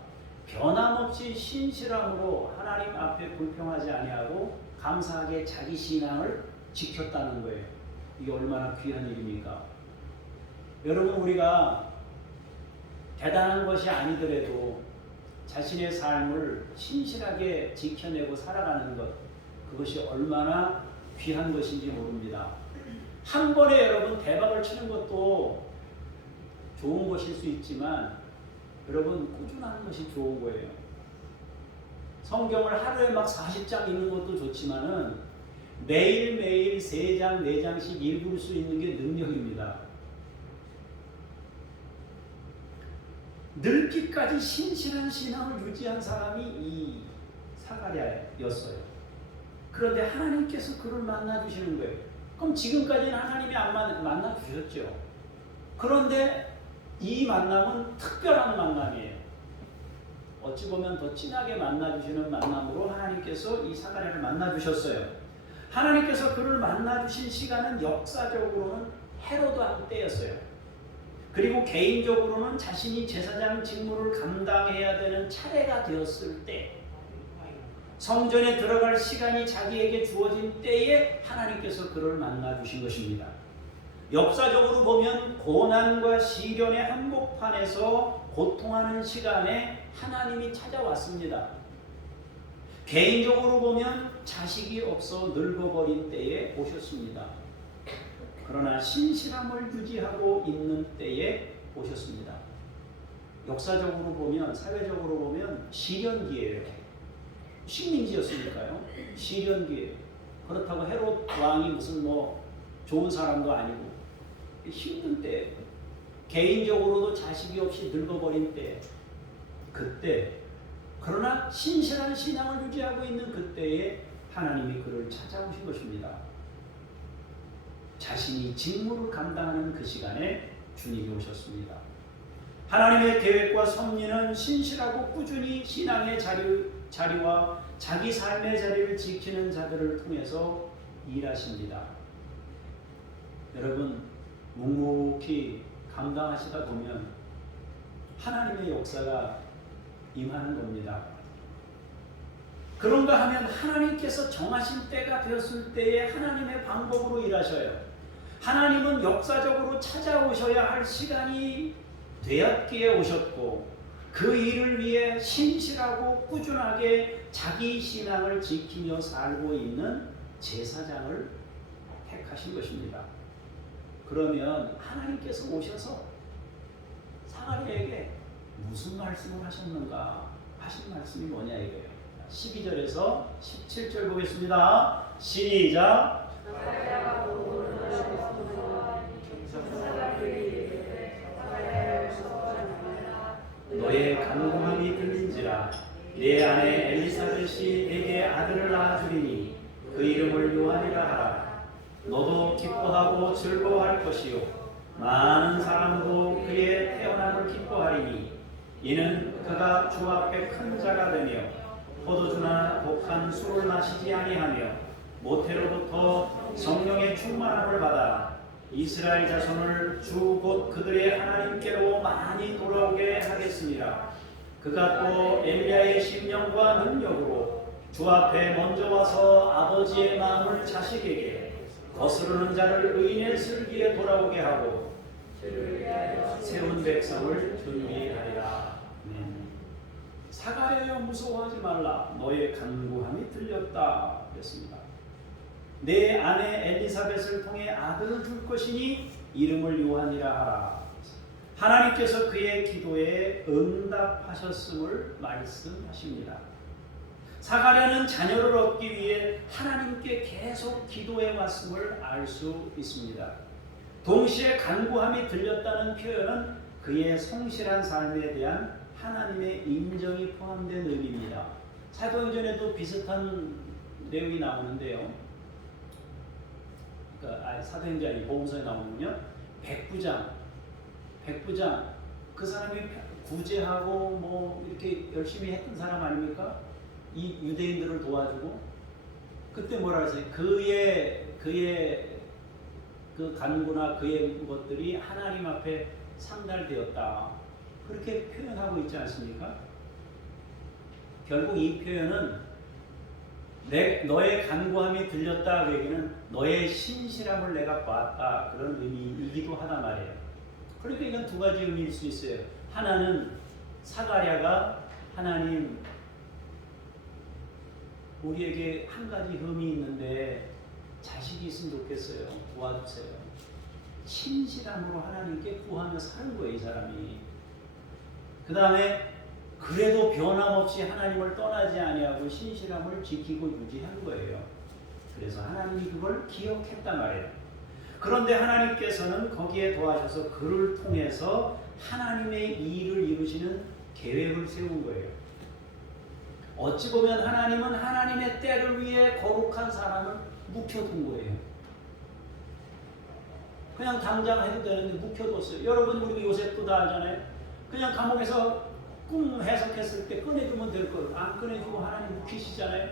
변함없이 신실함으로 하나님 앞에 불평하지 아니하고 감사하게 자기 신앙을 지켰다는 거예요. 이게 얼마나 귀한 일입니까? 여러분, 우리가 대단한 것이 아니더라도 자신의 삶을 신실하게 지켜내고 살아가는 것, 그것이 얼마나 귀한 것인지 모릅니다. 한 번에 여러분 대박을 치는 것도 좋은 것일 수 있지만 여러분 꾸준한 것이 좋은 거예요. 성경을 하루에 40장 읽는 것도 좋지만은 매일매일 3장, 4장씩 읽을 수 있는 게 능력입니다. 늙기까지 신실한 신앙을 유지한 사람이 이 사가랴였어요. 그런데 하나님께서 그를 만나주시는 거예요. 그럼 지금까지는 하나님이 안 만나주셨죠. 그런데 이 만남은 특별한 만남이에요. 어찌 보면 더 진하게 만나주시는 만남으로 하나님께서 이 사가랴를 만나주셨어요. 하나님께서 그를 만나주신 시간은 역사적으로는 헤로드 왕 때였어요. 그리고 개인적으로는 자신이 제사장 직무를 감당해야 되는 차례가 되었을 때, 성전에 들어갈 시간이 자기에게 주어진 때에 하나님께서 그를 만나주신 것입니다. 역사적으로 보면 고난과 시련의 한복판에서 고통하는 시간에 하나님이 찾아왔습니다. 개인적으로 보면 자식이 없어 늙어버린 때에 오셨습니다. 그러나 신실함을 유지하고 있는 때에 오셨습니다. 역사적으로 보면, 사회적으로 보면 시련기예요. 식민지였으니까요. 시련기에. 그렇다고 헤롯 왕이 무슨 뭐 좋은 사람도 아니고 힘든 때, 개인적으로도 자식이 없이 늙어버린 때, 그때, 그러나 신실한 신앙을 유지하고 있는 그때에 하나님이 그를 찾아오신 것입니다. 자신이 직무를 감당하는 그 시간에 주님이 오셨습니다. 하나님의 계획과 섭리는 신실하고 꾸준히 신앙의 자리와 자기 삶의 자리를 지키는 자들을 통해서 일하십니다. 여러분, 묵묵히 감당하시다 보면 하나님의 역사가 임하는 겁니다. 그런가 하면 하나님께서 정하신 때가 되었을 때에 하나님의 방법으로 일하셔요. 하나님은 역사적으로 찾아오셔야 할 시간이 되었기에 오셨고, 그 일을 위해 신실하고 꾸준하게 자기 신앙을 지키며 살고 있는 제사장을 택하신 것입니다. 그러면 하나님께서 오셔서 사가랴에게 무슨 말씀을 하셨는가? 하신 말씀이 뭐냐 이거예요. 12절에서 17절 보겠습니다. 시작. 너의 간구함이 들린지라 내 아내 엘리사벳이 내게 아들을 낳아주리니 그 이름을 요한이라 하라. 너도 기뻐하고 즐거워할 것이요 많은 사람도 그의 태어남을 기뻐하리니 이는 그가 주 앞에 큰 자가 되며 포도주나 독한 술을 마시지 아니하며 모태로부터 성령의 충만함을 받아 이스라엘 자손을 주 곧 그들의 하나님께로 많이 돌아오게 하겠습니다. 그가 또 엘리야의 심령과 능력으로 주 앞에 먼저 와서 아버지의 마음을 자식에게 거스르는 자를 의인의 슬기에 돌아오게 하고 세운 백성을 준비하리라. 사가랴여 무서워하지 말라. 너의 간구함이 들렸다. 그랬습니다. 내 아내 엘리사벳을 통해 아들을 줄 것이니 이름을 요한이라 하라. 하나님께서 그의 기도에 응답하셨음을 말씀하십니다. 사가랴는 자녀를 얻기 위해 하나님께 계속 기도해 왔음을 알 수 있습니다. 동시에 간구함이 들렸다는 표현은 그의 성실한 삶에 대한 하나님의 인정이 포함된 의미입니다. 사도행전에도 비슷한 내용이 나오는데요. 사도행전이 복음서에 나오면요, 백부장 그 사람이 구제하고 뭐 이렇게 열심히 했던 사람 아닙니까? 이 유대인들을 도와주고, 그때 뭐라 그랬어요? 그의 그 간구나 그의 것들이 하나님 앞에 상달되었다. 그렇게 표현하고 있지 않습니까? 결국 이 표현은 너의 간구함이 들렸다 그 얘기는 너의 신실함을 내가 봤다, 그런 의미이기도 하단 말이에요. 그러니까 이건 두 가지 의미일 수 있어요. 하나는 사가랴가 하나님 우리에게 한 가지 흠이 있는데 자식이 있으면 좋겠어요. 도와주세요. 신실함으로 하나님께 구하며 사는 거예요, 이 사람이. 그 다음에 그래도 변함없이 하나님을 떠나지 아니하고 신실함을 지키고 유지한 거예요. 그래서 하나님이 그걸 기억했단 말이에요. 그런데 하나님께서는 거기에 도와셔서 그를 통해서 하나님의 일을 이루시는 계획을 세운 거예요. 어찌 보면 하나님은 하나님의 때를 위해 거룩한 사람을 묵혀둔 거예요. 그냥 당장 해도 되는데 묵혀뒀어요. 여러분, 우리 요셉도 다 알잖아요. 그냥 감옥에서 꿈 해석했을 때 꺼내주면 될 걸 안 꺼내주고 하나님 묵히시잖아요.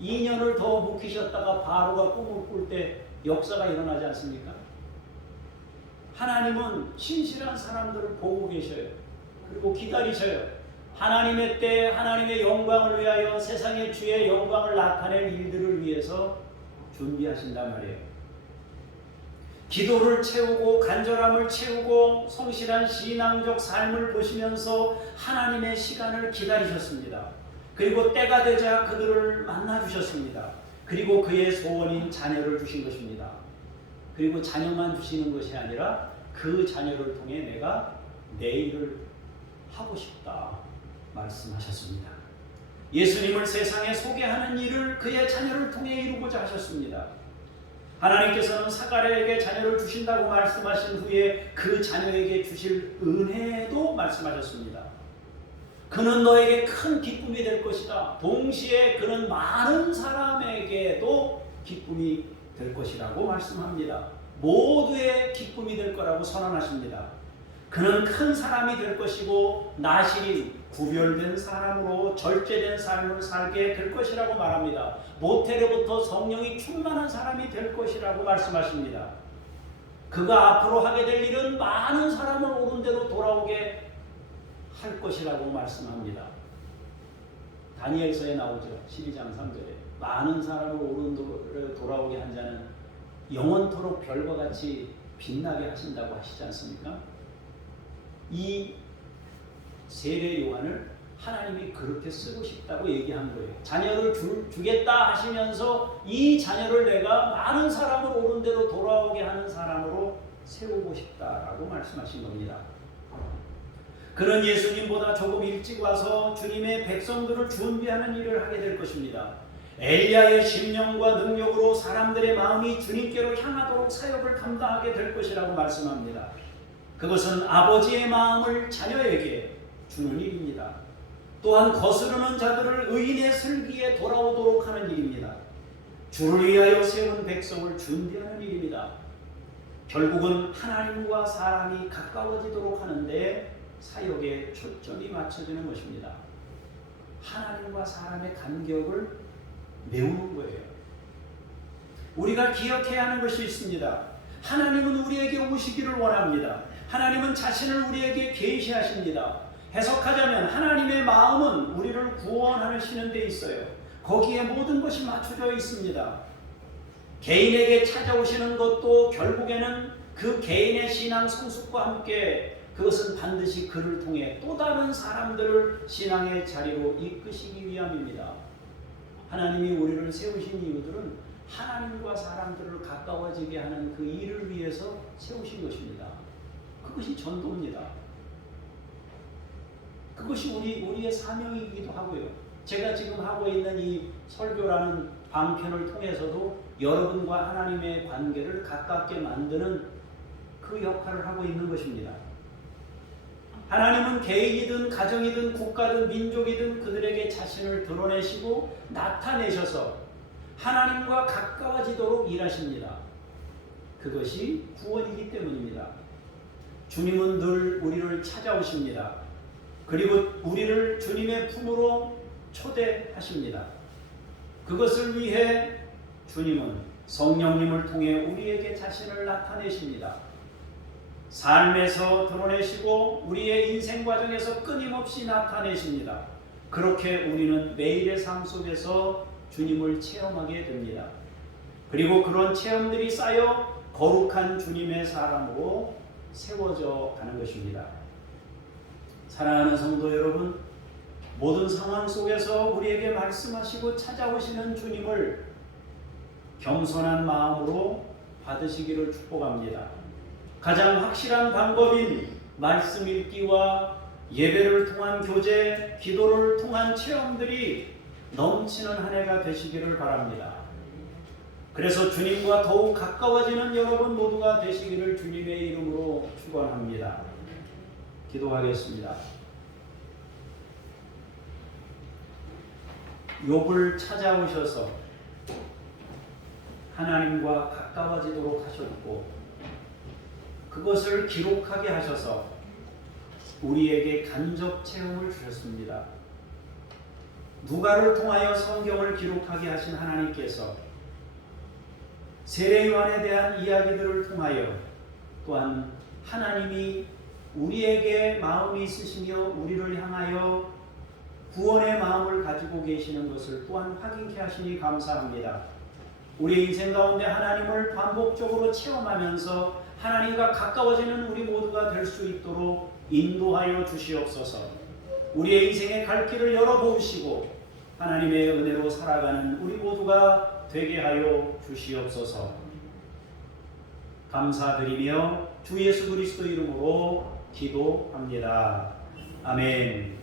2년을 더 묵히셨다가 바로가 꿈을 꿀 때 역사가 일어나지 않습니까? 하나님은 신실한 사람들을 보고 계셔요. 그리고 기다리셔요. 하나님의 때 하나님의 영광을 위하여 세상의 주의 영광을 나타낼 일들을 위해서 준비하신단 말이에요. 기도를 채우고 간절함을 채우고 성실한 신앙적 삶을 보시면서 하나님의 시간을 기다리셨습니다. 그리고 때가 되자 그들을 만나주셨습니다. 그리고 그의 소원인 자녀를 주신 것입니다. 그리고 자녀만 주시는 것이 아니라 그 자녀를 통해 내가 내 일을 하고 싶다 말씀하셨습니다. 예수님을 세상에 소개하는 일을 그의 자녀를 통해 이루고자 하셨습니다. 하나님께서는 사가랴에게 자녀를 주신다고 말씀하신 후에 그 자녀에게 주실 은혜도 말씀하셨습니다. 그는 너에게 큰 기쁨이 될 것이다. 동시에 그는 많은 사람에게도 기쁨이 될 것이라고 말씀합니다. 모두의 기쁨이 될 거라고 선언하십니다. 그는 큰 사람이 될 것이고 나실인 구별된 사람으로 절제된 삶을 살게 될 것이라고 말합니다. 모태로부터 성령이 충만한 사람이 될 것이라고 말씀하십니다. 그가 앞으로 하게 될 일은 많은 사람을 옳은 대로 돌아오게 할 것이라고 말씀합니다. 다니엘서에 나오죠. 12장 3절에 많은 사람을 옳은 대로 돌아오게 한 자는 영원토록 별과 같이 빛나게 하신다고 하시지 않습니까? 이 세례 요한을 하나님이 그렇게 쓰고 싶다고 얘기한 거예요. 자녀를 주겠다 하시면서 이 자녀를 내가 많은 사람을 옳은 대로 돌아오게 하는 사람으로 세우고 싶다라고 말씀하신 겁니다. 그는 예수님보다 조금 일찍 와서 주님의 백성들을 준비하는 일을 하게 될 것입니다. 엘리야의 심령과 능력으로 사람들의 마음이 주님께로 향하도록 사역을 감당하게 될 것이라고 말씀합니다. 그것은 아버지의 마음을 자녀에게 주는 일입니다. 또한 거스르는 자들을 의인의 슬기에 돌아오도록 하는 일입니다. 주를 위하여 세운 백성을 준비하는 일입니다. 결국은 하나님과 사람이 가까워지도록 하는데 사역에 초점이 맞춰지는 것입니다. 하나님과 사람의 간격을 메우는 거예요. 우리가 기억해야 하는 것이 있습니다. 하나님은 우리에게 오시기를 원합니다. 하나님은 자신을 우리에게 계시하십니다. 해석하자면 하나님의 마음은 우리를 구원하시는 데 있어요. 거기에 모든 것이 맞춰져 있습니다. 개인에게 찾아오시는 것도 결국에는 그 개인의 신앙 성숙과 함께 그것은 반드시 그를 통해 또 다른 사람들을 신앙의 자리로 이끄시기 위함입니다. 하나님이 우리를 세우신 이유들은 하나님과 사람들을 가까워지게 하는 그 일을 위해서 세우신 것입니다. 그것이 전도입니다. 그것이 우리의 사명이기도 하고요. 제가 지금 하고 있는 이 설교라는 방편을 통해서도 여러분과 하나님의 관계를 가깝게 만드는 그 역할을 하고 있는 것입니다. 하나님은 개인이든 가정이든 국가든 민족이든 그들에게 자신을 드러내시고 나타내셔서 하나님과 가까워지도록 일하십니다. 그것이 구원이기 때문입니다. 주님은 늘 우리를 찾아오십니다. 그리고 우리를 주님의 품으로 초대하십니다. 그것을 위해 주님은 성령님을 통해 우리에게 자신을 나타내십니다. 삶에서 드러내시고 우리의 인생 과정에서 끊임없이 나타내십니다. 그렇게 우리는 매일의 삶 속에서 주님을 체험하게 됩니다. 그리고 그런 체험들이 쌓여 거룩한 주님의 사람으로 세워져 가는 것입니다. 사랑하는 성도 여러분, 모든 상황 속에서 우리에게 말씀하시고 찾아오시는 주님을 겸손한 마음으로 받으시기를 축복합니다. 가장 확실한 방법인 말씀 읽기와 예배를 통한 교제, 기도를 통한 체험들이 넘치는 한 해가 되시기를 바랍니다. 그래서 주님과 더욱 가까워지는 여러분 모두가 되시기를 주님의 이름으로 축원합니다. 기도하겠습니다. 욥을 찾아오셔서 하나님과 가까워지도록 하셨고 그것을 기록하게 하셔서 우리에게 간접 체험을 주셨습니다. 누가를 통하여 성경을 기록하게 하신 하나님께서 세례 요한에 대한 이야기들을 통하여 또한 하나님이 우리에게 마음이 있으시며 우리를 향하여 구원의 마음을 가지고 계시는 것을 또한 확인케 하시니 감사합니다. 우리 인생 가운데 하나님을 반복적으로 체험하면서 하나님과 가까워지는 우리 모두가 될 수 있도록 인도하여 주시옵소서. 우리의 인생의 갈 길을 열어보시고 하나님의 은혜로 살아가는 우리 모두가 되게 하여 주시옵소서. 감사드리며 주 예수 그리스도 이름으로 기도합니다. 아멘.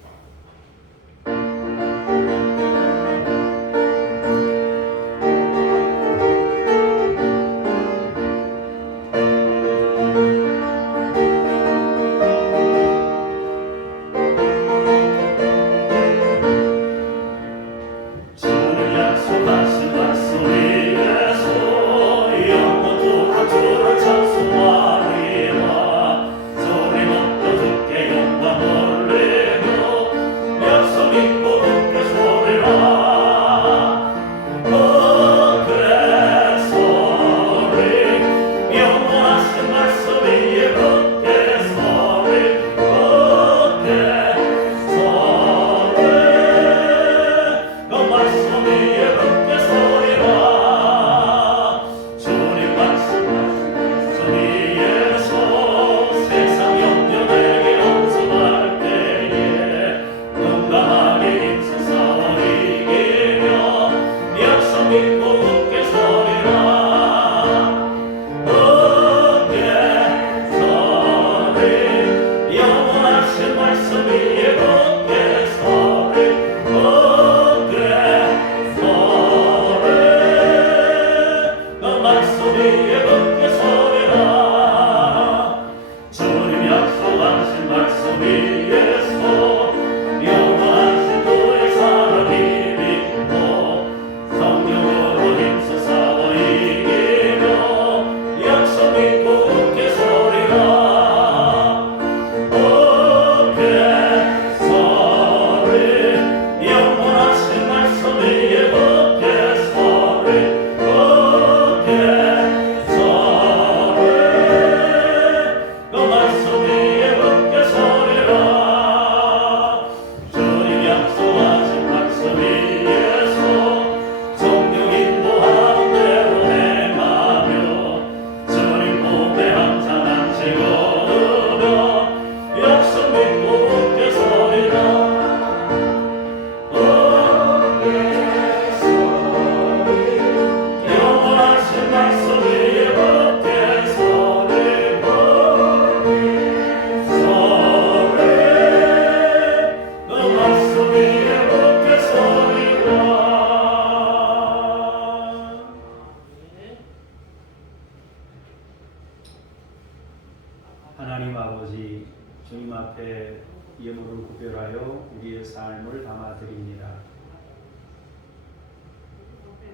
마음을 담아 드립니다.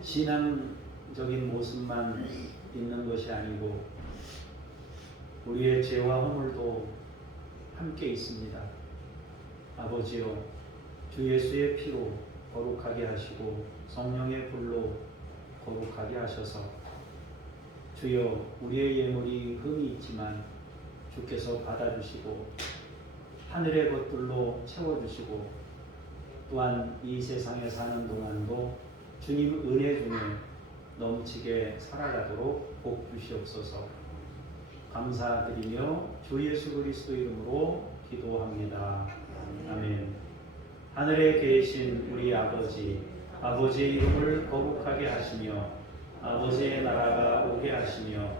신앙적인 모습만 있는 것이 아니고 우리의 죄와 허물도 함께 있습니다. 아버지여, 주 예수의 피로 거룩하게 하시고 성령의 불로 거룩하게 하셔서 주여, 우리의 예물이 흠이 있지만 주께서 받아주시고 하늘의 것들로 채워주시고 또한 이 세상에 사는 동안도 주님 은혜 중에 넘치게 살아가도록 복 주시옵소서. 감사드리며 주 예수 그리스도 이름으로 기도합니다. 아멘. 하늘에 계신 우리 아버지, 아버지의 이름을 거룩하게 하시며 아버지의 나라가 오게 하시며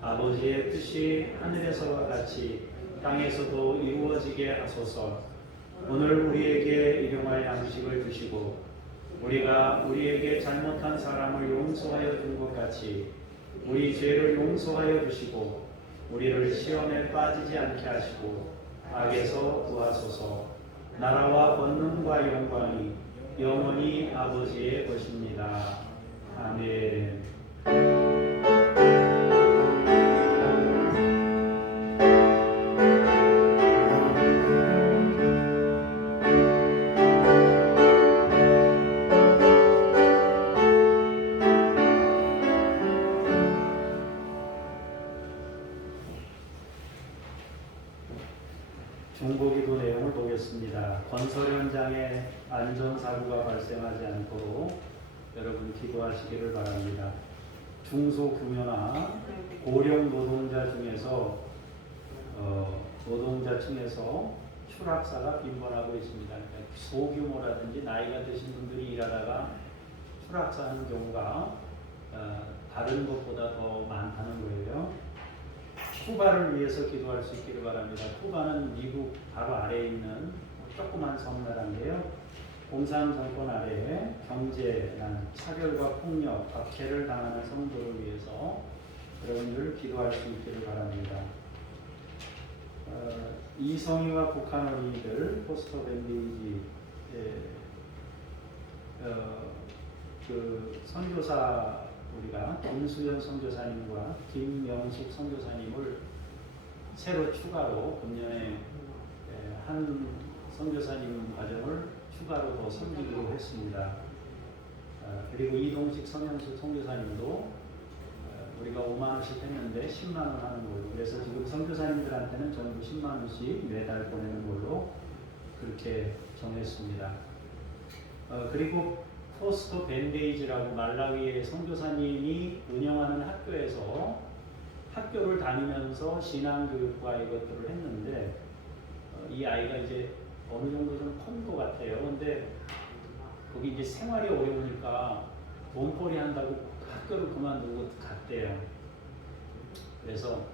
아버지의 뜻이 하늘에서와 같이 땅에서도 이루어지게 하소서. 오늘 우리에게 일용할 양식을 주시고 우리가 우리에게 잘못한 사람을 용서하여 준 것 같이 우리 죄를 용서하여 주시고 우리를 시험에 빠지지 않게 하시고 악에서 구하소서. 나라와 권능과 영광이 영원히 아버지의 것입니다. 아멘. 중보기도 내용을 보겠습니다. 건설 현장에 안전사고가 발생하지 않도록 여러분 기도하시기를 바랍니다. 중소규모나 고령 노동자 중에서 노동자층에서 추락사가 빈번하고 있습니다. 그러니까 소규모라든지 나이가 드신 분들이 일하다가 추락사하는 경우가 다른 것보다 더 많다는 거예요. 쿠바를 위해서 기도할 수 있기를 바랍니다. 쿠바는 미국 바로 아래에 있는 조그만 섬나라인데요. 공산 정권 아래에 경제난, 차별과 폭력, 박해를 당하는 성도를 위해서 여러분들 기도할 수 있기를 바랍니다. 이성희와 북한 어린이들 포스터 밴데이지 그 선교사 우리가 김수현 선교사님과 김명숙 선교사님을 새로 추가로 금년에 한 선교사님 과정을 추가로 더 섬기기로 했습니다. 그리고 이동식 성현숙 선교사님도 우리가 5만 원씩 했는데 10만 원 하는 걸로, 그래서 지금 선교사님들한테는 전부 10만 원씩 매달 보내는 걸로 그렇게 정했습니다. 그리고 포스터 밴데이지라고 말라위의 선교사님이 운영하는 학교에서 학교를 다니면서 신앙교육과 이것들을 했는데 이 아이가 이제 어느 정도 좀 큰 것 같아요. 근데 거기 이제 생활이 어려우니까 돈벌이 한다고 학교를 그만두고 갔대요. 그래서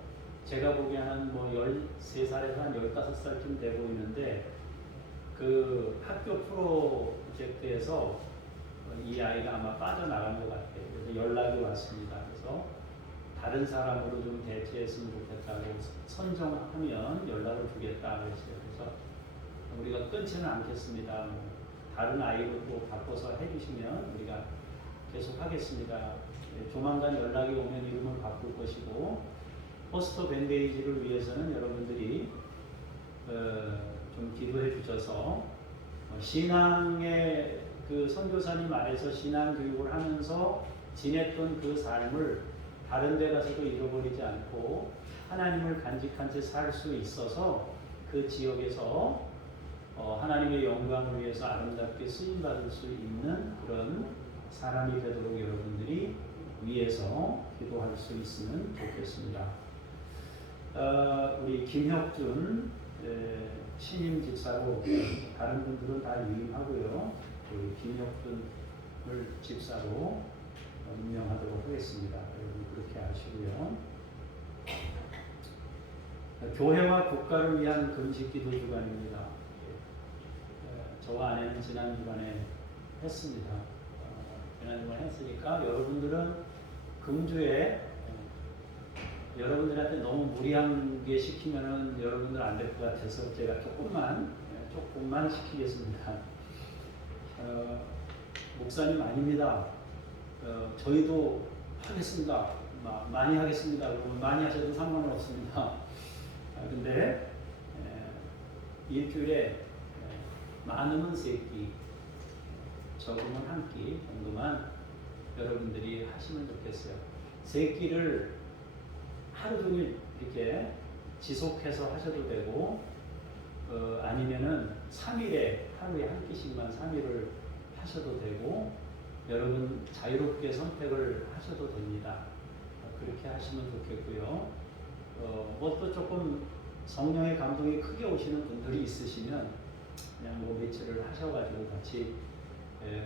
제가 보기에는 뭐 13살에서 한 15살쯤 돼 보이는데 그 학교 프로젝트에서 이 아이가 아마 빠져나간 것 같아요. 그래서 연락이 왔습니다. 그래서 다른 사람으로 좀 대체했으면 좋겠다고 선정하면 연락을 주겠다 그랬어요. 그래서 우리가 끊지는 않겠습니다. 다른 아이로 또 바꿔서 해주시면 우리가 계속 하겠습니다. 조만간 연락이 오면 이름을 바꿀 것이고, 포스터 밴데이지를 위해서는 여러분들이 좀 기도해 주셔서 신앙의 그 선교사님 아래서 신앙 교육을 하면서 지냈던 그 삶을 다른 데 가서도 잃어버리지 않고 하나님을 간직한 채 살 수 있어서 그 지역에서 하나님의 영광을 위해서 아름답게 쓰임받을 수 있는 그런 사람이 되도록 여러분들이 위해서 기도할 수 있으면 좋겠습니다. 우리 김혁준 신임 집사로, 다른 분들은 다 유임하고요. 우리 김혁준을 집사로 임명하도록 하겠습니다. 여러분 그렇게 아시고요. 교회와 국가를 위한 금식기도 주간입니다. 저와 아내는 지난 주간에 했습니다. 지난 주간에 했으니까 여러분들은 금주에 여러분들한테 너무 무리한 게 시키면은 여러분들 안 될 것 같아서 제가 조금만 시키겠습니다. 목사님 아닙니다. 저희도 하겠습니다. 많이 하겠습니다. 그러면 많이 하셔도 상관은 없습니다. 근데 일주일에 많으면 3끼, 적으면 1끼 정도만 여러분들이 하시면 좋겠어요. 3끼를 하루 종일 이렇게 지속해서 하셔도 되고, 아니면은 3일에 하루에 1끼씩만 3일을 하셔도 되고, 여러분 자유롭게 선택을 하셔도 됩니다. 그렇게 하시면 좋겠고요. 뭐 또 조금 성령의 감동이 크게 오시는 분들이 있으시면 그냥 뭐 며칠을 하셔가지고 같이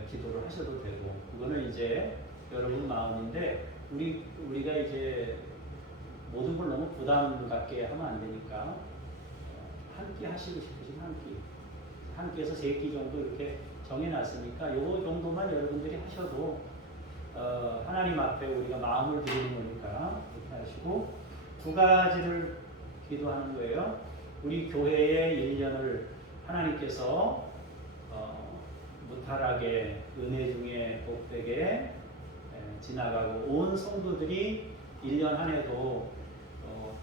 기도를 하셔도 되고, 그거는 이제 여러분 마음인데, 우리가 이제 모든 걸 너무 부담 갖게 하면 안 되니까 한 끼 하시고 싶으시면 한 끼에서 3끼 정도 이렇게 정해놨으니까 요거 정도만 여러분들이 하셔도 하나님 앞에 우리가 마음을 드리는 거니까 그렇게 하시고, 2가지를 기도하는 거예요. 우리 교회의 1년을 하나님께서 무탈하게 은혜 중에 복되게 지나가고, 온 성도들이 1년 한 해도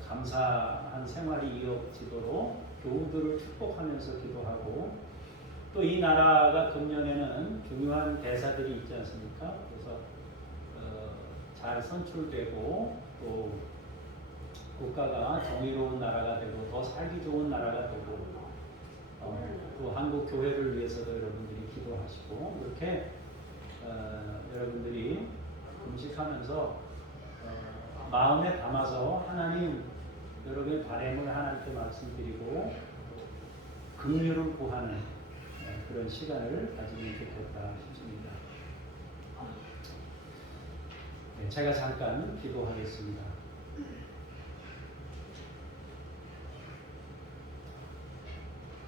감사한 생활이 이어지도록 교우들을 축복하면서 기도하고, 또 이 나라가 금년에는 중요한 대사들이 있지 않습니까? 그래서 잘 선출되고, 또 국가가 정의로운 나라가 되고 더 살기 좋은 나라가 되고, 또 한국 교회를 위해서도 여러분들이 기도하시고, 이렇게 여러분들이 금식하면서 마음에 담아서 하나님, 여러분의 바람을 하나님께 말씀드리고 긍휼을 구하는 그런 시간을 가지면 좋겠다 싶습니다. 제가 잠깐 기도하겠습니다.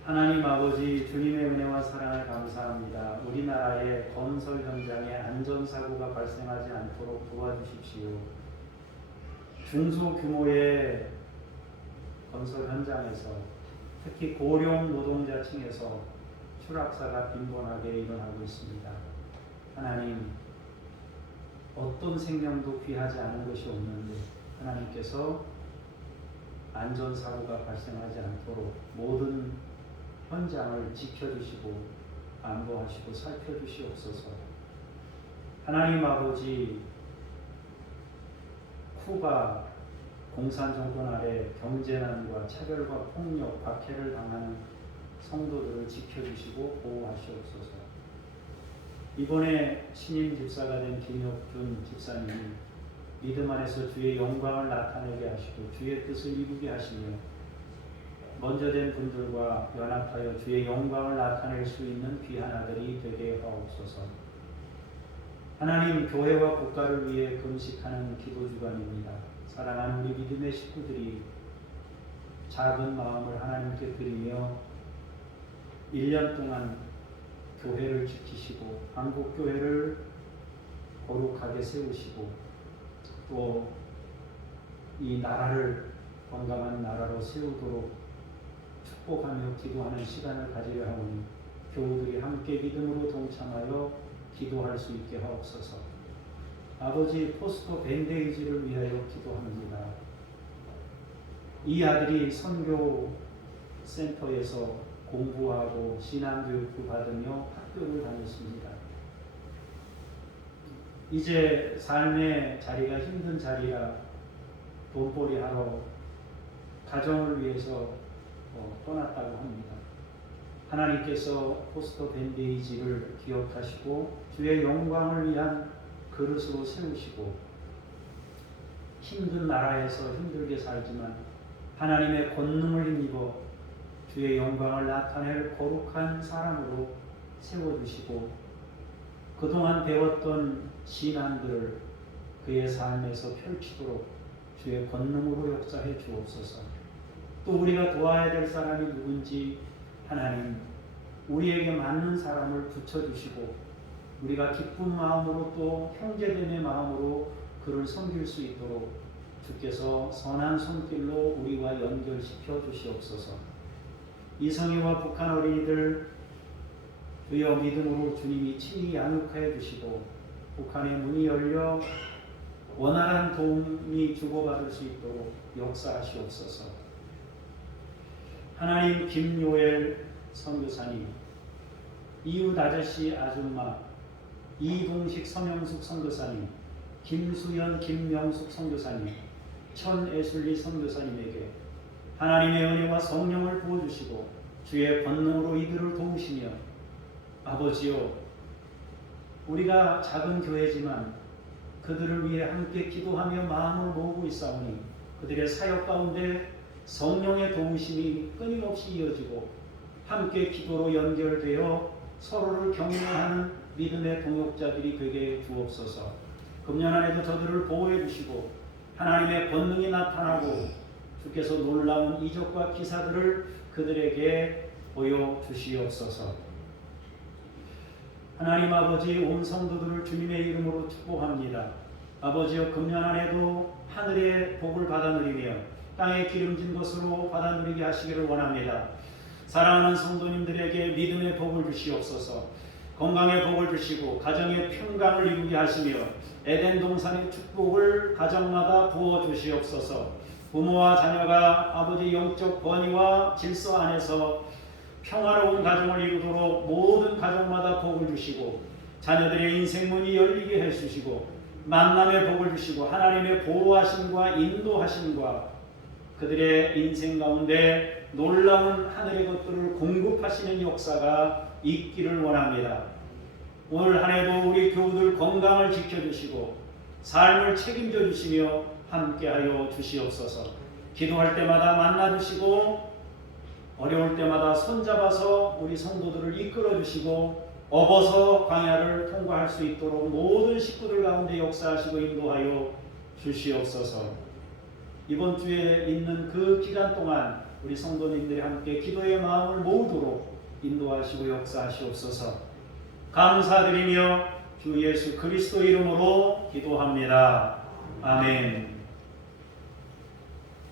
하나님 아버지, 주님의 은혜와 사랑을 감사합니다. 우리나라의 건설 현장에 안전사고가 발생하지 않도록 도와주십시오. 중소규모의 건설 현장에서, 특히 고령 노동자층에서 추락사가 빈번하게 일어나고 있습니다. 하나님, 어떤 생명도 귀하지 않은 것이 없는데 하나님께서 안전사고가 발생하지 않도록 모든 현장을 지켜주시고 안보하시고 살펴주시옵소서. 하나님 아버지, 쿠바 공산정권 아래 경제난과 차별과 폭력, 박해를 당하는 성도들을 지켜주시고 보호하시옵소서. 이번에 신임 집사가 된 김혁준 집사님이 믿음 안에서 주의 영광을 나타내게 하시고 주의 뜻을 이루게 하시며, 먼저 된 분들과 연합하여 주의 영광을 나타낼 수 있는 귀한 아들이 되게 하옵소서. 하나님, 교회와 국가를 위해 금식하는 기도주간입니다. 사랑하는 우리 믿음의 식구들이 작은 마음을 하나님께 드리며 1년 동안 교회를 지키시고 한국교회를 거룩하게 세우시고, 또 이 나라를 건강한 나라로 세우도록 축복하며 기도하는 시간을 가지려 하오니, 교우들이 함께 믿음으로 동참하여 기도할 수 있게 하옵소서. 아버지, 포스터 밴데이지를 위하여 기도합니다. 이 아들이 선교 센터에서 공부하고 신앙교육도 받으며 학교를 다녔습니다. 이제 삶의 자리가 힘든 자리라 돈벌이 하러 가정을 위해서 떠났다고 합니다. 하나님께서 포스터 밴데이지를 기억하시고 주의 영광을 위한 그릇으로 세우시고, 힘든 나라에서 힘들게 살지만 하나님의 권능을 힘입어 주의 영광을 나타낼 거룩한 사람으로 세워주시고, 그동안 배웠던 신앙들을 그의 삶에서 펼치도록 주의 권능으로 역사해 주옵소서. 또 우리가 도와야 될 사람이 누군지 하나님, 우리에게 맞는 사람을 붙여주시고, 우리가 기쁜 마음으로 또 형제됨의 마음으로 그를 섬길 수 있도록 주께서 선한 손길로 우리와 연결시켜 주시옵소서. 이성희와 북한 어린이들 주여 믿음으로 주님이 친히 양육하여 주시고 북한의 문이 열려 원활한 도움이 주고받을 수 있도록 역사하시옵소서. 하나님, 김요엘 선교사님, 이웃 아저씨 아줌마, 이동식 서명숙 선교사님, 김수연 김명숙 선교사님, 천애술리 선교사님에게 하나님의 은혜와 성령을 부어주시고 주의 권능으로 이들을 도우시며 아버지여, 우리가 작은 교회지만 그들을 위해 함께 기도하며 마음을 모으고 있사오니 그들의 사역 가운데 성령의 도우심이 끊임없이 이어지고 함께 기도로 연결되어 서로를 격려하는 믿음의 동역자들이 되게 주옵소서. 금년 안에도 저들을 보호해 주시고 하나님의 권능이 나타나고 주께서 놀라운 이적과 기사들을 그들에게 보여주시옵소서. 하나님 아버지, 온 성도들을 주님의 이름으로 축복합니다. 아버지여, 금년 안에도 하늘의 복을 받아 누리며 땅에 기름진 것으로 받아 누리게 하시기를 원합니다. 사랑하는 성도님들에게 믿음의 복을 주시옵소서. 건강의 복을 주시고 가정의 평강을 이루게 하시며 에덴 동산의 축복을 가정마다 부어 주시옵소서. 부모와 자녀가 아버지 영적 권위와 질서 안에서 평화로운 가정을 이루도록 모든 가정마다 복을 주시고 자녀들의 인생문이 열리게 해주시고 만남의 복을 주시고 하나님의 보호하심과 인도하심과 그들의 인생 가운데 놀라운 하늘의 것들을 공급하시는 역사가 있기를 원합니다. 오늘 한 해도 우리 교우들 건강을 지켜주시고 삶을 책임져 주시며 함께하여 주시옵소서. 기도할 때마다 만나주시고 어려울 때마다 손잡아서 우리 성도들을 이끌어 주시고 업어서 광야를 통과할 수 있도록 모든 식구들 가운데 역사하시고 인도하여 주시옵소서. 이번 주에 있는 그 기간 동안 우리 성도님들이 함께 기도의 마음을 모으도록 인도하시고 역사하시옵소서. 감사드리며 주 예수 그리스도 이름으로 기도합니다. 아멘.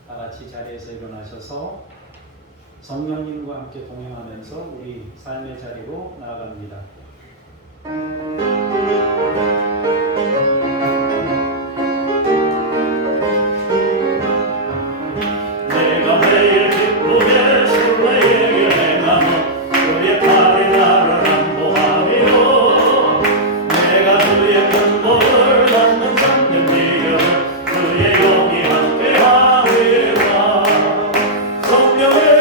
다 같이 자리에서 일어나셔서 성령님과 함께 동행하면서 우리 삶의 자리로 나아갑니다. 내가 매일 기쁘게 술래에게 행하며 그의 팔이 나를 안보하며 내가 주의 큰 복을 받는 참된 비결을 그의 영이 함께하리라. 성령의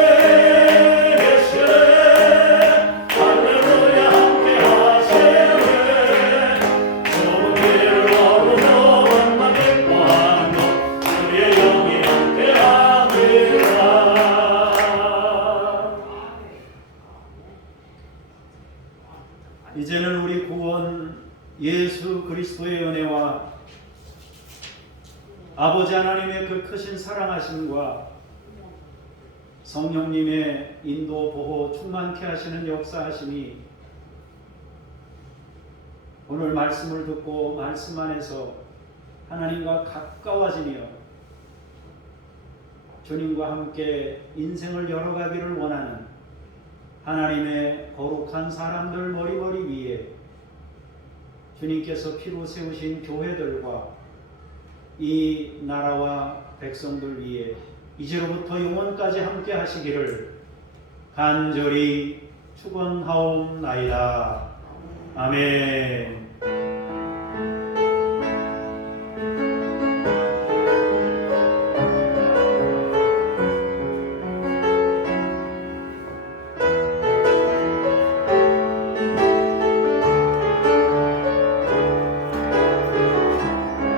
이제는 우리 구원 예수 그리스도의 은혜와 아버지 하나님의 그 크신 사랑하심과 성령님의 인도 보호 충만케 하시는 역사하심이 오늘 말씀을 듣고 말씀 안에서 하나님과 가까워지며 주님과 함께 인생을 열어가기를 원하는 하나님의 거룩한 사람들 머리머리 위에 주님께서 피로 세우신 교회들과 이 나라와 백성들 위에 이제로부터 영원까지 함께 하시기를 간절히 축원하옵나이다. 아멘.